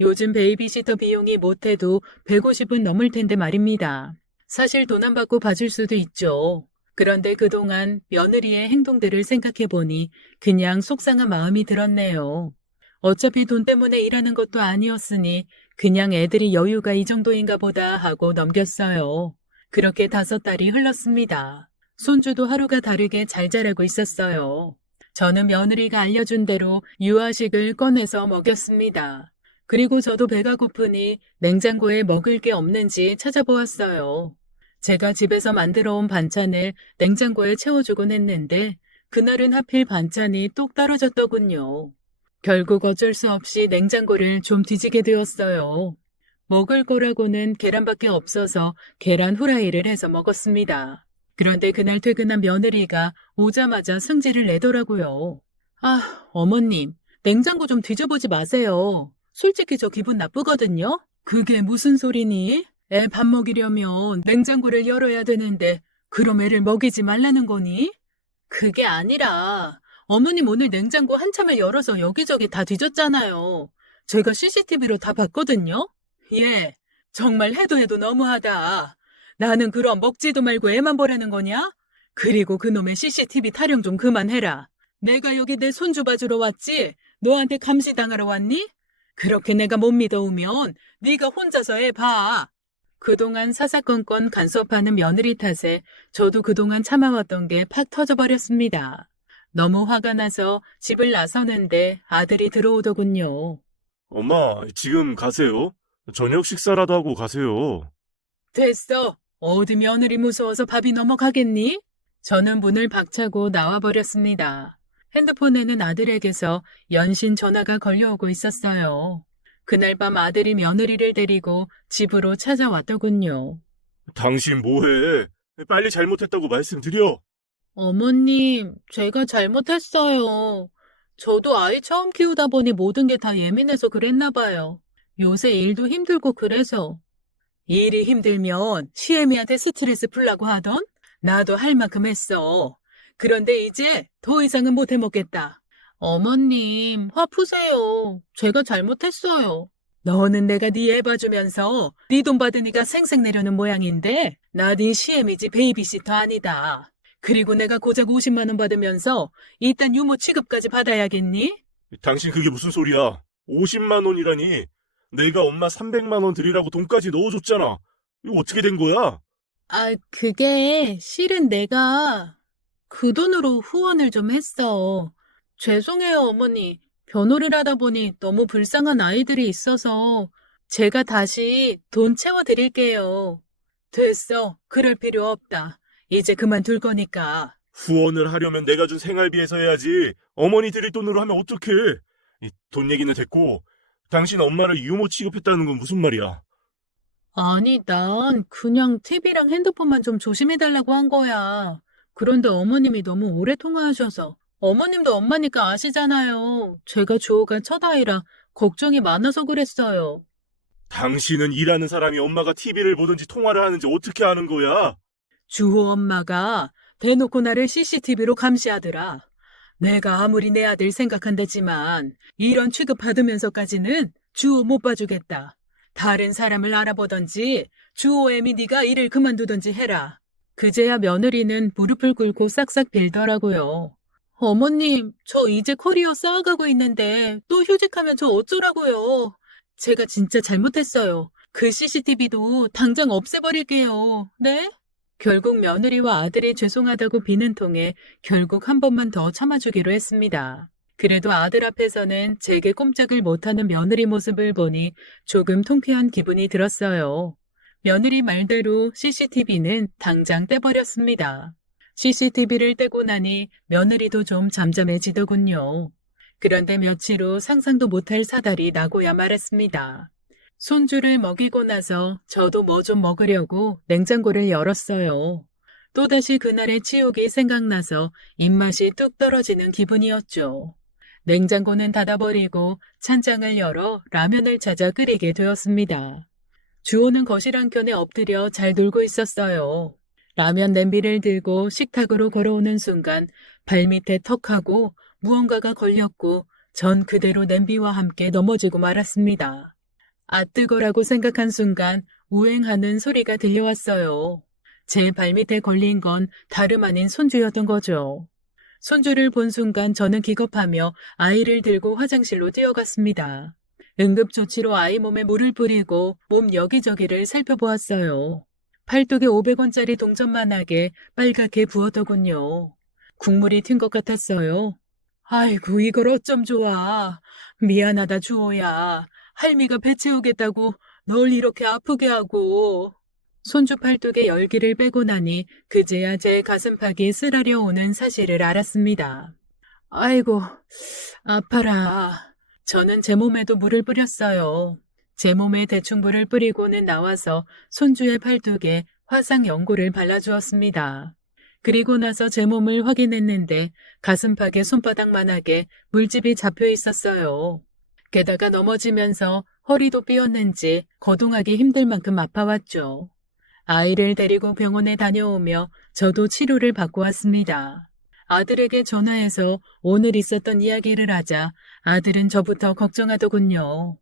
요즘 베이비시터 비용이 못해도 150은 넘을 텐데 말입니다. 사실 돈 안 받고 봐줄 수도 있죠. 그런데 그동안 며느리의 행동들을 생각해보니 그냥 속상한 마음이 들었네요. 어차피 돈 때문에 일하는 것도 아니었으니 그냥 애들이 여유가 이 정도인가 보다 하고 넘겼어요. 그렇게 5달이 흘렀습니다. 손주도 하루가 다르게 잘 자라고 있었어요. 저는 며느리가 알려준 대로 유아식을 꺼내서 먹였습니다. 그리고 저도 배가 고프니 냉장고에 먹을 게 없는지 찾아보았어요. 제가 집에서 만들어 온 반찬을 냉장고에 채워주곤 했는데 그날은 하필 반찬이 똑 떨어졌더군요. 결국 어쩔 수 없이 냉장고를 좀 뒤지게 되었어요. 먹을 거라고는 계란밖에 없어서 계란 후라이를 해서 먹었습니다. 그런데 그날 퇴근한 며느리가 오자마자 승질을 내더라고요. 아, 어머님, 냉장고 좀 뒤져보지 마세요. 솔직히 저 기분 나쁘거든요? 그게 무슨 소리니? 애 밥 먹이려면 냉장고를 열어야 되는데 그럼 애를 먹이지 말라는 거니? 그게 아니라 어머님 오늘 냉장고 한참을 열어서 여기저기 다 뒤졌잖아요. 제가 CCTV로 다 봤거든요. 예, 정말 해도 해도 너무하다. 나는 그럼 먹지도 말고 애만 보라는 거냐? 그리고 그놈의 CCTV 타령 좀 그만해라. 내가 여기 내 손주 봐주러 왔지? 너한테 감시당하러 왔니? 그렇게 내가 못 믿어오면 네가 혼자서 애 봐. 그동안 사사건건 간섭하는 며느리 탓에 저도 그동안 참아왔던 게 팍 터져버렸습니다. 너무 화가 나서 집을 나서는데 아들이 들어오더군요. 엄마, 지금 가세요. 저녁 식사라도 하고 가세요. 됐어. 어디 며느리 무서워서 밥이 넘어가겠니? 저는 문을 박차고 나와버렸습니다. 핸드폰에는 아들에게서 연신 전화가 걸려오고 있었어요. 그날 밤 아들이 며느리를 데리고 집으로 찾아왔더군요. 당신 뭐해? 빨리 잘못했다고 말씀드려. 어머님, 제가 잘못했어요. 저도 아이 처음 키우다 보니 모든 게 다 예민해서 그랬나 봐요. 요새 일도 힘들고 그래서. 일이 힘들면 시애미한테 스트레스 풀라고 하던? 나도 할 만큼 했어. 그런데 이제 더 이상은 못 해먹겠다. 어머님, 화 푸세요. 제가 잘못했어요. 너는 내가 네 애 봐주면서 네 돈 받으니까 생색 내려는 모양인데 나 네 시애미지 베이비시터 아니다. 그리고 내가 고작 50만 원 받으면서 일단 유모 취급까지 받아야겠니? 당신 그게 무슨 소리야? 50만 원이라니. 내가 엄마 300만 원 드리라고 돈까지 넣어줬잖아. 이거 어떻게 된 거야? 아, 그게 실은 내가 그 돈으로 후원을 좀 했어. 죄송해요, 어머니. 변호를 하다 보니 너무 불쌍한 아이들이 있어서 제가 다시 돈 채워드릴게요. 됐어. 그럴 필요 없다. 이제 그만둘 거니까. 후원을 하려면 내가 준 생활비에서 해야지. 어머니 드릴 돈으로 하면 어떡해. 이 돈 얘기는 됐고, 당신 엄마를 유모 취급했다는 건 무슨 말이야? 아니, 난 그냥 TV랑 핸드폰만 좀 조심해달라고 한 거야. 그런데 어머님이 너무 오래 통화하셔서 어머님도 엄마니까 아시잖아요. 제가 주호가 첫 아이라 걱정이 많아서 그랬어요. 당신은 일하는 사람이 엄마가 TV를 보든지 통화를 하는지 어떻게 아는 거야? 주호 엄마가 대놓고 나를 CCTV로 감시하더라. 내가 아무리 내 아들 생각한다지만 이런 취급 받으면서까지는 주호 못 봐주겠다. 다른 사람을 알아보던지 주호 애미 네가 일을 그만두던지 해라. 그제야 며느리는 무릎을 꿇고 싹싹 빌더라고요. 어머님, 저 이제 커리어 쌓아가고 있는데 또 휴직하면 저 어쩌라고요. 제가 진짜 잘못했어요. 그 CCTV도 당장 없애버릴게요. 네? 결국 며느리와 아들이 죄송하다고 비는 통에 결국 한 번만 더 참아주기로 했습니다. 그래도 아들 앞에서는 제게 꼼짝을 못하는 며느리 모습을 보니 조금 통쾌한 기분이 들었어요. 며느리 말대로 CCTV는 당장 떼버렸습니다. CCTV를 떼고 나니 며느리도 좀 잠잠해지더군요. 그런데 며칠 후 상상도 못할 사달이 나고야 말았습니다. 손주를 먹이고 나서 저도 뭐 좀 먹으려고 냉장고를 열었어요. 또다시 그날의 치욕이 생각나서 입맛이 뚝 떨어지는 기분이었죠. 냉장고는 닫아버리고 찬장을 열어 라면을 찾아 끓이게 되었습니다. 주호는 거실 한켠에 엎드려 잘 놀고 있었어요. 라면 냄비를 들고 식탁으로 걸어오는 순간 발밑에 턱하고 무언가가 걸렸고 전 그대로 냄비와 함께 넘어지고 말았습니다. 아 뜨거라고 생각한 순간 우행하는 소리가 들려왔어요. 제 발밑에 걸린 건 다름 아닌 손주였던 거죠. 손주를 본 순간 저는 기겁하며 아이를 들고 화장실로 뛰어갔습니다. 응급조치로 아이 몸에 물을 뿌리고 몸 여기저기를 살펴보았어요. 팔뚝에 500원짜리 동전만하게 빨갛게 부었더군요. 국물이 튄 것 같았어요. 아이고 이걸 어쩜 좋아. 미안하다 주호야. 할미가 배 채우겠다고 널 이렇게 아프게 하고. 손주 팔뚝에 열기를 빼고 나니 그제야 제 가슴팍이 쓰라려 오는 사실을 알았습니다. 아이고, 아파라. 저는 제 몸에도 물을 뿌렸어요. 제 몸에 대충 물을 뿌리고는 나와서 손주의 팔뚝에 화상 연고를 발라주었습니다. 그리고 나서 제 몸을 확인했는데 가슴팍에 손바닥만하게 물집이 잡혀 있었어요. 게다가 넘어지면서 허리도 삐었는지 거동하기 힘들 만큼 아파왔죠. 아이를 데리고 병원에 다녀오며 저도 치료를 받고 왔습니다. 아들에게 전화해서 오늘 있었던 이야기를 하자 아들은 저부터 걱정하더군요.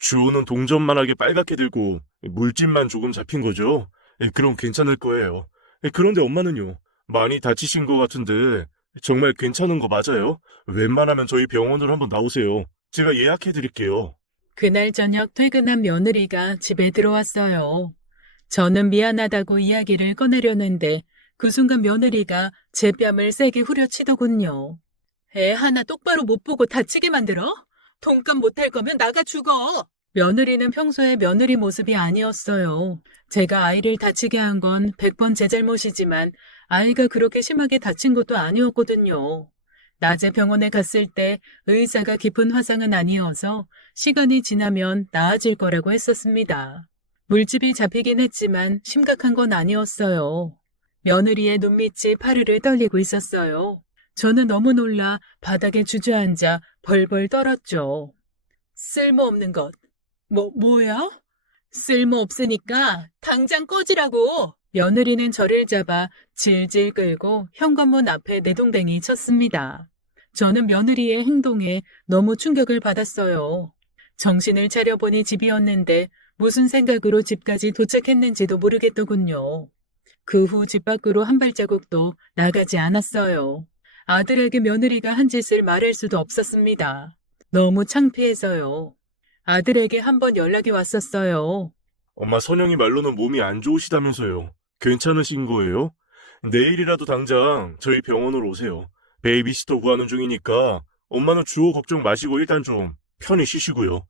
주호는 동전만하게 빨갛게 들고 물집만 조금 잡힌 거죠? 그럼 괜찮을 거예요. 그런데 엄마는요? 많이 다치신 것 같은데 정말 괜찮은 거 맞아요? 웬만하면 저희 병원으로 한번 나오세요. 제가 예약해 드릴게요. 그날 저녁 퇴근한 며느리가 집에 들어왔어요. 저는 미안하다고 이야기를 꺼내려는데 그 순간 며느리가 제 뺨을 세게 후려치더군요. 애 하나 똑바로 못 보고 다치게 만들어? 돈값 못할 거면 나가 죽어. 며느리는 평소에 며느리 모습이 아니었어요. 제가 아이를 다치게 한 건 100번 제 잘못이지만 아이가 그렇게 심하게 다친 것도 아니었거든요. 낮에 병원에 갔을 때 의사가 깊은 화상은 아니어서 시간이 지나면 나아질 거라고 했었습니다. 물집이 잡히긴 했지만 심각한 건 아니었어요. 며느리의 눈밑이 파르르 떨리고 있었어요. 저는 너무 놀라 바닥에 주저앉아 벌벌 떨었죠. 쓸모없는 것. 뭐야? 쓸모없으니까 당장 꺼지라고. 며느리는 저를 잡아 질질 끌고 현관문 앞에 내동댕이 쳤습니다. 저는 며느리의 행동에 너무 충격을 받았어요. 정신을 차려보니 집이었는데 무슨 생각으로 집까지 도착했는지도 모르겠더군요. 그 후 집 밖으로 한 발자국도 나가지 않았어요. 아들에게 며느리가 한 짓을 말할 수도 없었습니다. 너무 창피해서요. 아들에게 한번 연락이 왔었어요. 엄마 선영이 말로는 몸이 안 좋으시다면서요. 괜찮으신 거예요? 내일이라도 당장 저희 병원으로 오세요. 베이비시터 구하는 중이니까 엄마는 주호 걱정 마시고 일단 좀 편히 쉬시고요.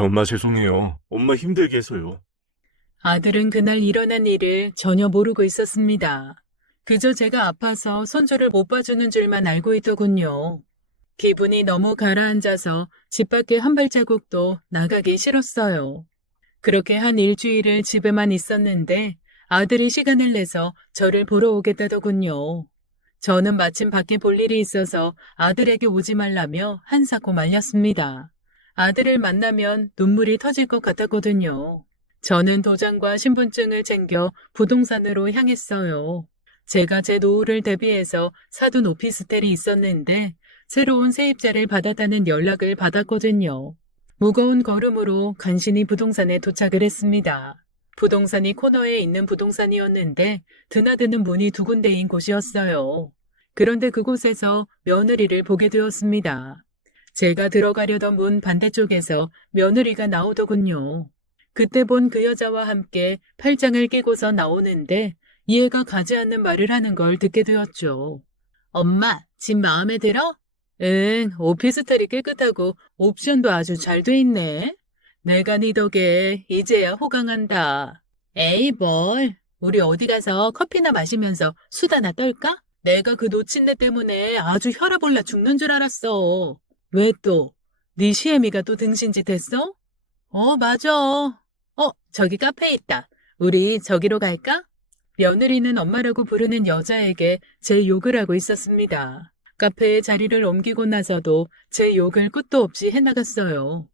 엄마 죄송해요. 엄마 힘들게 해서요. 아들은 그날 일어난 일을 전혀 모르고 있었습니다. 그저 제가 아파서 손주를 못 봐주는 줄만 알고 있더군요. 기분이 너무 가라앉아서 집 밖에 한 발자국도 나가기 싫었어요. 그렇게 한 일주일을 집에만 있었는데 아들이 시간을 내서 저를 보러 오겠다더군요. 저는 마침 밖에 볼 일이 있어서 아들에게 오지 말라며 한사코 말렸습니다. 아들을 만나면 눈물이 터질 것 같았거든요. 저는 도장과 신분증을 챙겨 부동산으로 향했어요. 제가 제 노후를 대비해서 사둔 오피스텔이 있었는데 새로운 세입자를 받았다는 연락을 받았거든요. 무거운 걸음으로 간신히 부동산에 도착을 했습니다. 부동산이 코너에 있는 부동산이었는데 드나드는 문이 두 군데인 곳이었어요. 그런데 그곳에서 며느리를 보게 되었습니다. 제가 들어가려던 문 반대쪽에서 며느리가 나오더군요. 그때 본 그 여자와 함께 팔짱을 끼고서 나오는데 이해가 가지 않는 말을 하는 걸 듣게 되었죠. 엄마, 집 마음에 들어? 응, 오피스텔이 깨끗하고 옵션도 아주 잘 돼 있네. 내가 네 덕에 이제야 호강한다. 에이 뭘, 우리 어디 가서 커피나 마시면서 수다나 떨까? 내가 그 놓친내 때문에 아주 혈압 올라 죽는 줄 알았어. 왜 또? 네 시애미가 또 등신짓 했어? 맞아. 저기 카페 있다. 우리 저기로 갈까? 며느리는 엄마라고 부르는 여자에게 제 욕을 하고 있었습니다. 카페에 자리를 옮기고 나서도 제 욕을 끝도 없이 해나갔어요.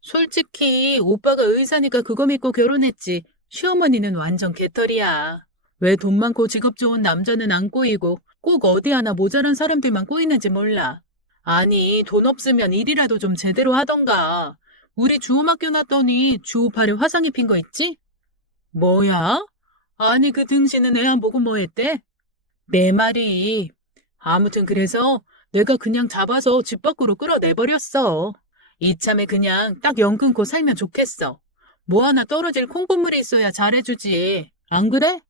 솔직히 오빠가 의사니까 그거 믿고 결혼했지. 시어머니는 완전 개털이야. 왜 돈 많고 직업 좋은 남자는 안 꼬이고 꼭 어디 하나 모자란 사람들만 꼬이는지 몰라. 아니, 돈 없으면 일이라도 좀 제대로 하던가. 우리 주호 맡겨놨더니 주호 팔에 화상 입힌 거 있지? 뭐야? 아니, 그 등신은 애 안 보고 뭐 했대? 내 말이. 아무튼 그래서 내가 그냥 잡아서 집 밖으로 끌어내버렸어. 이참에 그냥 딱 연 끊고 살면 좋겠어. 뭐 하나 떨어질 콩고물이 있어야 잘해주지. 안 그래?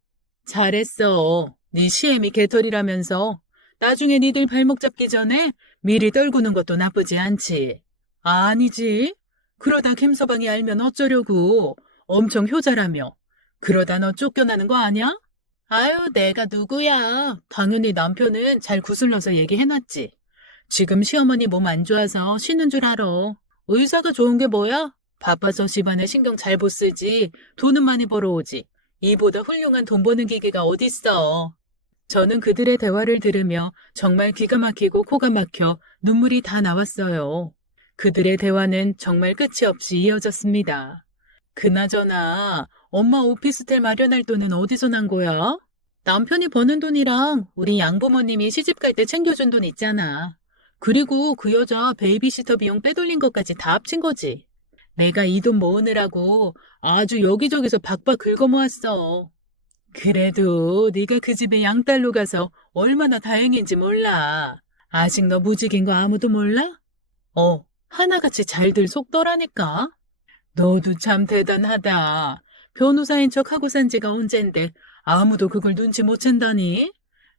잘했어. 네 시애미 개털이라면서. 나중에 니들 발목 잡기 전에 미리 떨구는 것도 나쁘지 않지. 아니지. 그러다 김서방이 알면 어쩌려고. 엄청 효자라며. 그러다 너 쫓겨나는 거 아니야? 아유, 내가 누구야. 당연히 남편은 잘 구슬러서 얘기해놨지. 지금 시어머니 몸 안 좋아서 쉬는 줄 알아. 의사가 좋은 게 뭐야? 바빠서 집안에 신경 잘 못 쓰지. 돈은 많이 벌어오지. 이보다 훌륭한 돈 버는 기계가 어딨어. 저는 그들의 대화를 들으며 정말 기가 막히고 코가 막혀 눈물이 다 나왔어요. 그들의 대화는 정말 끝이 없이 이어졌습니다. 그나저나 엄마 오피스텔 마련할 돈은 어디서 난 거야? 남편이 버는 돈이랑 우리 양부모님이 시집 갈 때 챙겨준 돈 있잖아. 그리고 그 여자 베이비시터 비용 빼돌린 것까지 다 합친 거지. 내가 이 돈 모으느라고 아주 여기저기서 박박 긁어모았어. 그래도 네가 그 집에 양딸로 가서 얼마나 다행인지 몰라. 아직 너 무직인 거 아무도 몰라? 하나같이 잘들 속더라니까. 너도 참 대단하다. 변호사인 척 하고 산 지가 언젠데 아무도 그걸 눈치 못 챈다니?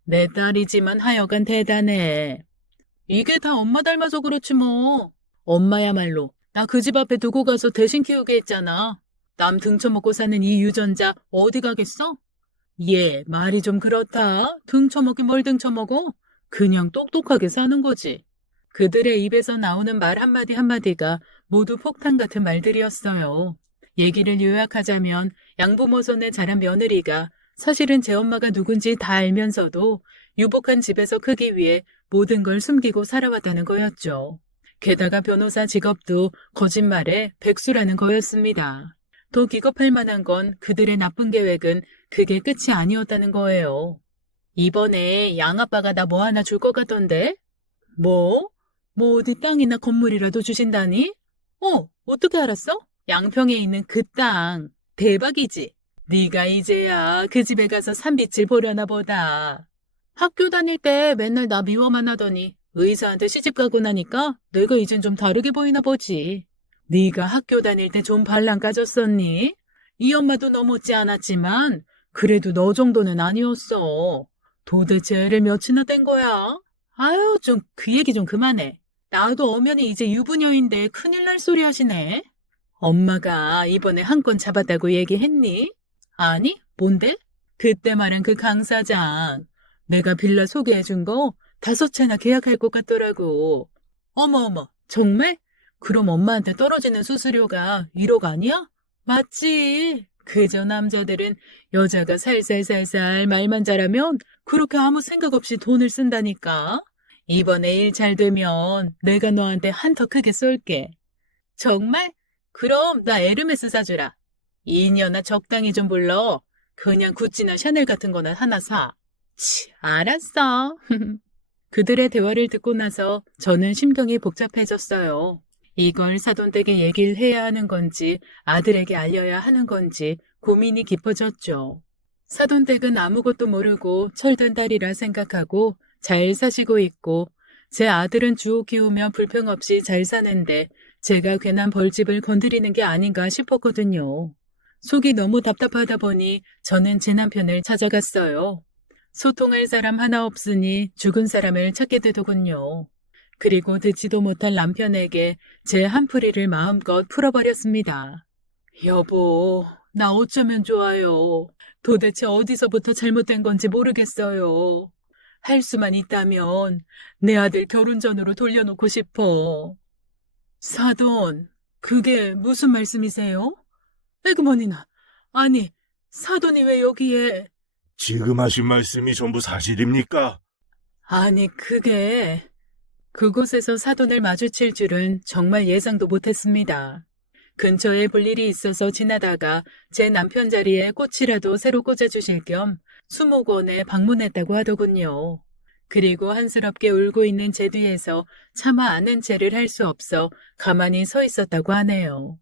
내 딸이지만 하여간 대단해. 이게 다 엄마 닮아서 그렇지 뭐. 엄마야말로 나 그 집 앞에 두고 가서 대신 키우게 했잖아. 남 등쳐먹고 사는 이 유전자 어디 가겠어? 얘 말이 좀 그렇다. 등쳐먹긴 뭘 등쳐먹어? 그냥 똑똑하게 사는 거지. 그들의 입에서 나오는 말 한마디 한마디가 모두 폭탄 같은 말들이었어요. 얘기를 요약하자면 양부모 손에 자란 며느리가 사실은 제 엄마가 누군지 다 알면서도 유복한 집에서 크기 위해 모든 걸 숨기고 살아왔다는 거였죠. 게다가 변호사 직업도 거짓말에 백수라는 거였습니다. 더 기겁할 만한 건 그들의 나쁜 계획은 그게 끝이 아니었다는 거예요. 이번에 양아빠가 나 뭐 하나 줄 것 같던데? 뭐? 뭐 어디 땅이나 건물이라도 주신다니? 어떻게 알았어? 양평에 있는 그 땅. 대박이지? 네가 이제야 그 집에 가서 산빛을 보려나 보다. 학교 다닐 때 맨날 나 미워만 하더니 의사한테 시집 가고 나니까 내가 이젠 좀 다르게 보이나 보지. 네가 학교 다닐 때 좀 발랑 까졌었니? 이 엄마도 너 못지 않았지만 그래도 너 정도는 아니었어. 도대체 애를 몇이나 된 거야? 아유, 좀 그 얘기 좀 그만해. 나도 엄연히 이제 유부녀인데 큰일 날 소리 하시네. 엄마가 이번에 한 건 잡았다고 얘기했니? 아니, 뭔데? 그때 말한 그 강 사장. 내가 빌라 소개해준 거 5채나 계약할 것 같더라고. 어머, 정말? 그럼 엄마한테 떨어지는 수수료가 1억 아니야? 맞지. 그저 남자들은 여자가 살살살살 말만 잘하면 그렇게 아무 생각 없이 돈을 쓴다니까. 이번에 일 잘 되면 내가 너한테 한턱 크게 쏠게. 정말? 그럼 나 에르메스 사주라. 이 년아 적당히 좀 불러. 그냥 구찌나 샤넬 같은 거나 하나 사. 알았어. 그들의 대화를 듣고 나서 저는 심경이 복잡해졌어요. 이걸 사돈댁에 얘기를 해야 하는 건지 아들에게 알려야 하는 건지 고민이 깊어졌죠. 사돈댁은 아무것도 모르고 철든 딸이라 생각하고 잘 사시고 있고 제 아들은 주옥 키우며 불평 없이 잘 사는데 제가 괜한 벌집을 건드리는 게 아닌가 싶었거든요. 속이 너무 답답하다 보니 저는 제 남편을 찾아갔어요. 소통할 사람 하나 없으니 죽은 사람을 찾게 되더군요. 그리고 듣지도 못할 남편에게 제 한풀이를 마음껏 풀어버렸습니다. 여보, 나 어쩌면 좋아요. 도대체 어디서부터 잘못된 건지 모르겠어요. 할 수만 있다면 내 아들 결혼 전으로 돌려놓고 싶어. 사돈, 그게 무슨 말씀이세요? 에그머니나, 아니, 사돈이 왜 여기에... 지금 하신 말씀이 전부 사실입니까? 아니, 그곳에서 사돈을 마주칠 줄은 정말 예상도 못했습니다. 근처에 볼 일이 있어서 지나다가 제 남편 자리에 꽃이라도 새로 꽂아주실 겸 수목원에 방문했다고 하더군요. 그리고 한스럽게 울고 있는 제 뒤에서 차마 아는 체를 할 수 없어 가만히 서 있었다고 하네요.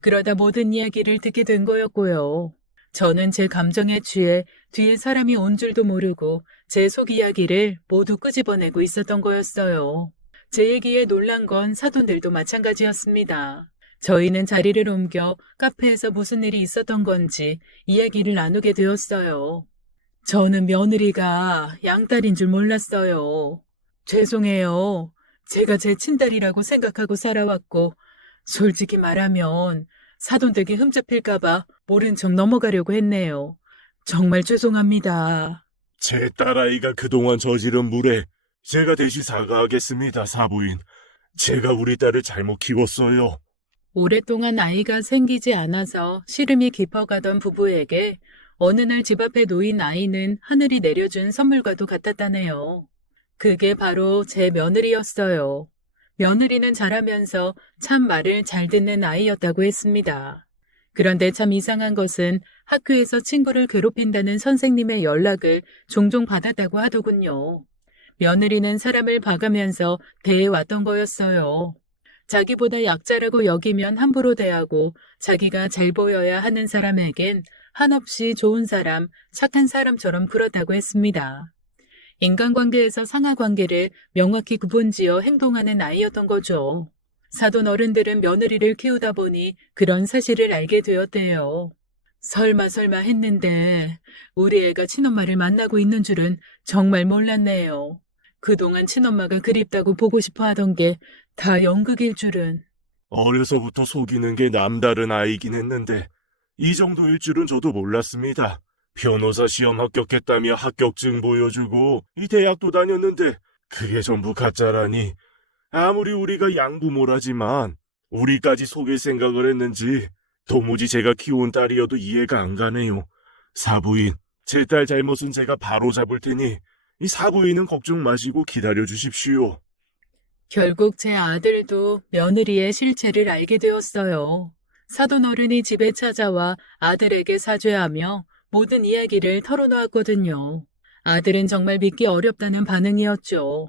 그러다 모든 이야기를 듣게 된 거였고요. 저는 제 감정에 취해 뒤에 사람이 온 줄도 모르고 제 속 이야기를 모두 끄집어내고 있었던 거였어요. 제 얘기에 놀란 건 사돈들도 마찬가지였습니다. 저희는 자리를 옮겨 카페에서 무슨 일이 있었던 건지 이야기를 나누게 되었어요. 저는 며느리가 양딸인 줄 몰랐어요. 죄송해요. 제가 제 친딸이라고 생각하고 살아왔고 솔직히 말하면 사돈댁이 흠잡힐까봐 모른 척 넘어가려고 했네요. 정말 죄송합니다. 제 딸아이가 그동안 저지른 물에 제가 대신 사과하겠습니다, 사부인. 제가 우리 딸을 잘못 키웠어요. 오랫동안 아이가 생기지 않아서 시름이 깊어가던 부부에게 어느 날 집 앞에 놓인 아이는 하늘이 내려준 선물과도 같았다네요. 그게 바로 제 며느리였어요. 며느리는 자라면서 참 말을 잘 듣는 아이였다고 했습니다. 그런데 참 이상한 것은 학교에서 친구를 괴롭힌다는 선생님의 연락을 종종 받았다고 하더군요. 며느리는 사람을 봐가면서 대해왔던 거였어요. 자기보다 약자라고 여기면 함부로 대하고 자기가 잘 보여야 하는 사람에겐 한없이 좋은 사람, 착한 사람처럼 굴었다고 했습니다. 인간관계에서 상하관계를 명확히 구분지어 행동하는 아이였던 거죠. 사돈 어른들은 며느리를 키우다 보니 그런 사실을 알게 되었대요. 설마 했는데 우리 애가 친엄마를 만나고 있는 줄은 정말 몰랐네요. 그동안 친엄마가 그립다고 보고 싶어 하던 게 다 연극일 줄은. 어려서부터 속이는 게 남다른 아이긴 했는데 이 정도일 줄은 저도 몰랐습니다. 변호사 시험 합격했다며 합격증 보여주고 이 대학도 다녔는데 그게 전부 가짜라니. 아무리 우리가 양부모라지만 우리까지 속일 생각을 했는지 도무지 제가 키운 딸이어도 이해가 안 가네요. 사부인, 제 딸 잘못은 제가 바로 잡을 테니 이 사부인은 걱정 마시고 기다려 주십시오. 결국 제 아들도 며느리의 실체를 알게 되었어요. 사돈 어른이 집에 찾아와 아들에게 사죄하며 모든 이야기를 털어놓았거든요. 아들은 정말 믿기 어렵다는 반응이었죠.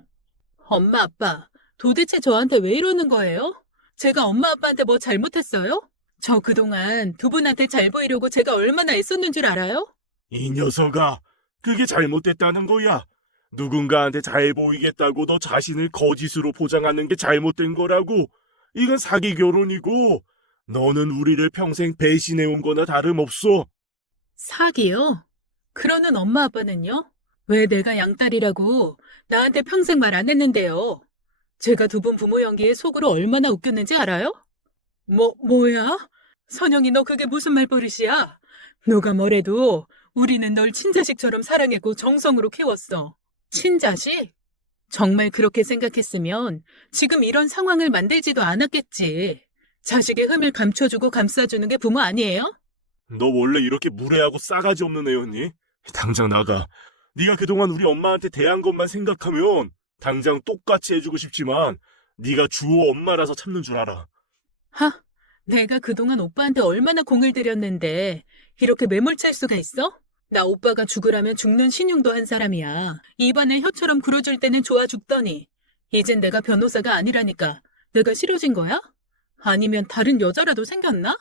엄마, 아빠, 도대체 저한테 왜 이러는 거예요? 제가 엄마, 아빠한테 뭐 잘못했어요? 저 그동안 두 분한테 잘 보이려고 제가 얼마나 애썼는 줄 알아요? 이 녀석아, 그게 잘못됐다는 거야. 누군가한테 잘 보이겠다고 너 자신을 거짓으로 포장하는 게 잘못된 거라고. 이건 사기 결혼이고 너는 우리를 평생 배신해온 거나 다름없어. 사기요? 그러는 엄마, 아빠는요? 왜 내가 양딸이라고 나한테 평생 말 안 했는데요? 제가 두 분 부모 연기에 속으로 얼마나 웃겼는지 알아요? 뭐야? 선영이 너 그게 무슨 말버릇이야? 누가 뭐래도 우리는 널 친자식처럼 사랑했고 정성으로 키웠어. 친자식? 정말 그렇게 생각했으면 지금 이런 상황을 만들지도 않았겠지. 자식의 흠을 감춰주고 감싸주는 게 부모 아니에요? 너 원래 이렇게 무례하고 싸가지 없는 애였니? 당장 나가. 네가 그동안 우리 엄마한테 대한 것만 생각하면 당장 똑같이 해주고 싶지만 네가 주호 엄마라서 참는 줄 알아. 내가 그동안 오빠한테 얼마나 공을 들였는데 이렇게 매몰찰 수가 있어? 나 오빠가 죽으라면 죽는 신용도 한 사람이야. 입안을 혀처럼 굴어줄 때는 좋아 죽더니 이젠 내가 변호사가 아니라니까 내가 싫어진 거야? 아니면 다른 여자라도 생겼나?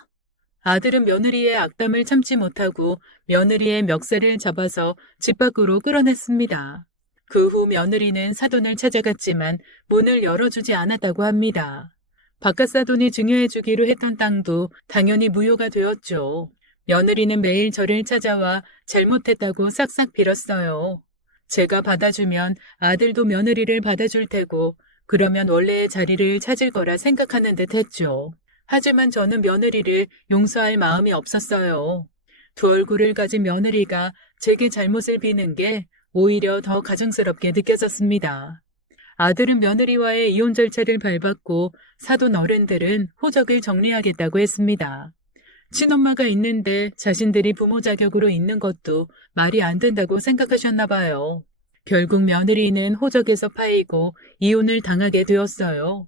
아들은 며느리의 악담을 참지 못하고 며느리의 멱살을 잡아서 집 밖으로 끌어냈습니다. 그 후 며느리는 사돈을 찾아갔지만 문을 열어주지 않았다고 합니다. 바깥 사돈이 증여해주기로 했던 땅도 당연히 무효가 되었죠. 며느리는 매일 저를 찾아와 잘못했다고 싹싹 빌었어요. 제가 받아주면 아들도 며느리를 받아줄 테고 그러면 원래의 자리를 찾을 거라 생각하는 듯 했죠. 하지만 저는 며느리를 용서할 마음이 없었어요. 두 얼굴을 가진 며느리가 제게 잘못을 비는 게 오히려 더 가증스럽게 느껴졌습니다. 아들은 며느리와의 이혼 절차를 밟았고 사돈 어른들은 호적을 정리하겠다고 했습니다. 친엄마가 있는데 자신들이 부모 자격으로 있는 것도 말이 안 된다고 생각하셨나 봐요. 결국 며느리는 호적에서 파이고 이혼을 당하게 되었어요.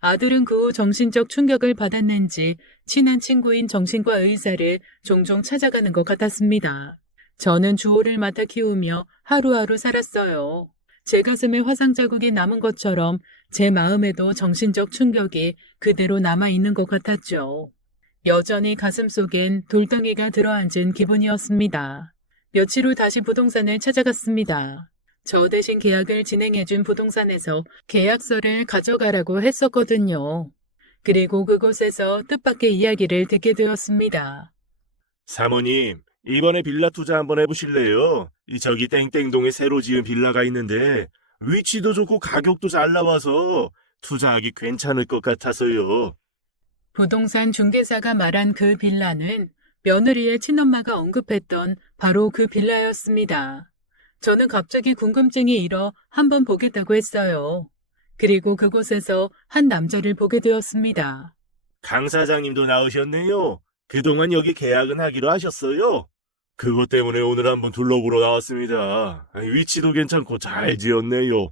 아들은 그 후 정신적 충격을 받았는지 친한 친구인 정신과 의사를 종종 찾아가는 것 같았습니다. 저는 주호를 맡아 키우며 하루하루 살았어요. 제 가슴에 화상 자국이 남은 것처럼 제 마음에도 정신적 충격이 그대로 남아있는 것 같았죠. 여전히 가슴속엔 돌덩이가 들어앉은 기분이었습니다. 며칠 후 다시 부동산을 찾아갔습니다. 저 대신 계약을 진행해준 부동산에서 계약서를 가져가라고 했었거든요. 그리고 그곳에서 뜻밖의 이야기를 듣게 되었습니다. 사모님, 이번에 빌라 투자 한번 해보실래요? 저기 땡땡동에 새로 지은 빌라가 있는데 위치도 좋고 가격도 잘 나와서 투자하기 괜찮을 것 같아서요. 부동산 중개사가 말한 그 빌라는 며느리의 친엄마가 언급했던 바로 그 빌라였습니다. 저는 갑자기 궁금증이 일어 한번 보겠다고 했어요. 그리고 그곳에서 한 남자를 보게 되었습니다. 강 사장님도 나오셨네요. 그동안 여기 계약은 하기로 하셨어요. 그것 때문에 오늘 한번 둘러보러 나왔습니다. 위치도 괜찮고 잘 지었네요.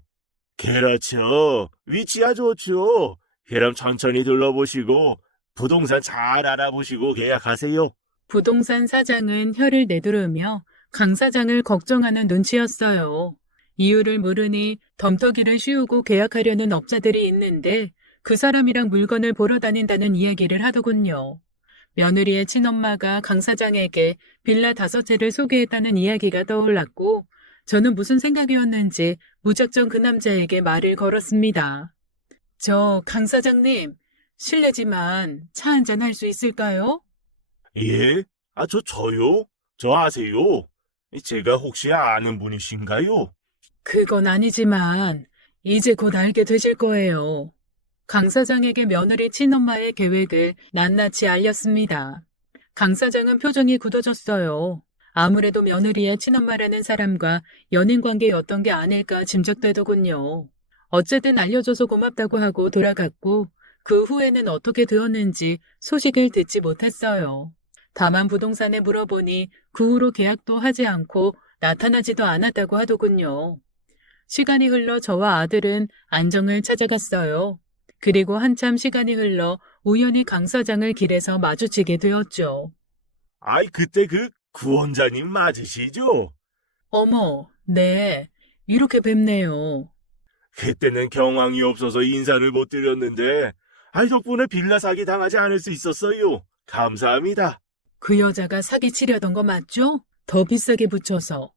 그렇죠. 위치야 좋죠. 그럼 천천히 둘러보시고 부동산 잘 알아보시고 계약하세요. 부동산 사장은 혀를 내두르며 강 사장을 걱정하는 눈치였어요. 이유를 모르니 덤터기를 씌우고 계약하려는 업자들이 있는데 그 사람이랑 물건을 보러 다닌다는 이야기를 하더군요. 며느리의 친엄마가 강 사장에게 빌라 5채를 소개했다는 이야기가 떠올랐고 저는 무슨 생각이었는지 무작정 그 남자에게 말을 걸었습니다. 저 강 사장님, 실례지만 차 한잔 할 수 있을까요? 예? 저요? 저 아세요? 제가 혹시 아는 분이신가요? 그건 아니지만 이제 곧 알게 되실 거예요. 강 사장에게 며느리 친엄마의 계획을 낱낱이 알렸습니다. 강 사장은 표정이 굳어졌어요. 아무래도 며느리의 친엄마라는 사람과 연인 관계였던 게 아닐까 짐작되더군요. 어쨌든 알려줘서 고맙다고 하고 돌아갔고 그 후에는 어떻게 되었는지 소식을 듣지 못했어요. 다만 부동산에 물어보니 그 후로 계약도 하지 않고 나타나지도 않았다고 하더군요. 시간이 흘러 저와 아들은 안정을 찾아갔어요. 그리고 한참 시간이 흘러 우연히 강 사장을 길에서 마주치게 되었죠. 그때 그 구원자님 맞으시죠? 어머, 네, 이렇게 뵙네요. 그때는 경황이 없어서 인사를 못 드렸는데, 덕분에 빌라 사기 당하지 않을 수 있었어요. 감사합니다. 그 여자가 사기치려던 거 맞죠? 더 비싸게 붙여서.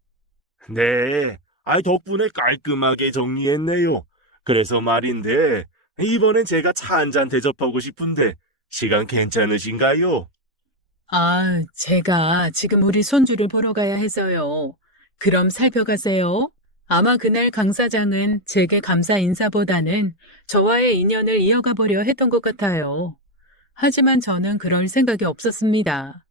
네, 덕분에 깔끔하게 정리했네요. 그래서 말인데, 이번엔 제가 차 한 잔 대접하고 싶은데, 시간 괜찮으신가요? 제가 지금 우리 손주를 보러 가야 해서요. 그럼 살펴가세요. 아마 그날 강 사장은 제게 감사 인사보다는 저와의 인연을 이어가 보려 했던 것 같아요. 하지만 저는 그럴 생각이 없었습니다.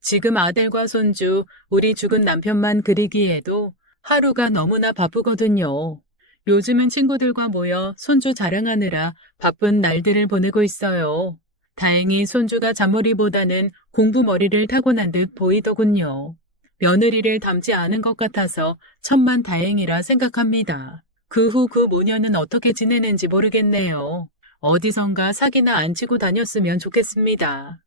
지금 아들과 손주, 우리 죽은 남편만 그리기에도 하루가 너무나 바쁘거든요. 요즘은 친구들과 모여 손주 자랑하느라 바쁜 날들을 보내고 있어요. 다행히 손주가 잔머리보다는 공부머리를 타고난 듯 보이더군요. 며느리를 닮지 않은 것 같아서 천만다행이라 생각합니다. 그 후 그 모녀는 어떻게 지내는지 모르겠네요. 어디선가 사기나 안 치고 다녔으면 좋겠습니다.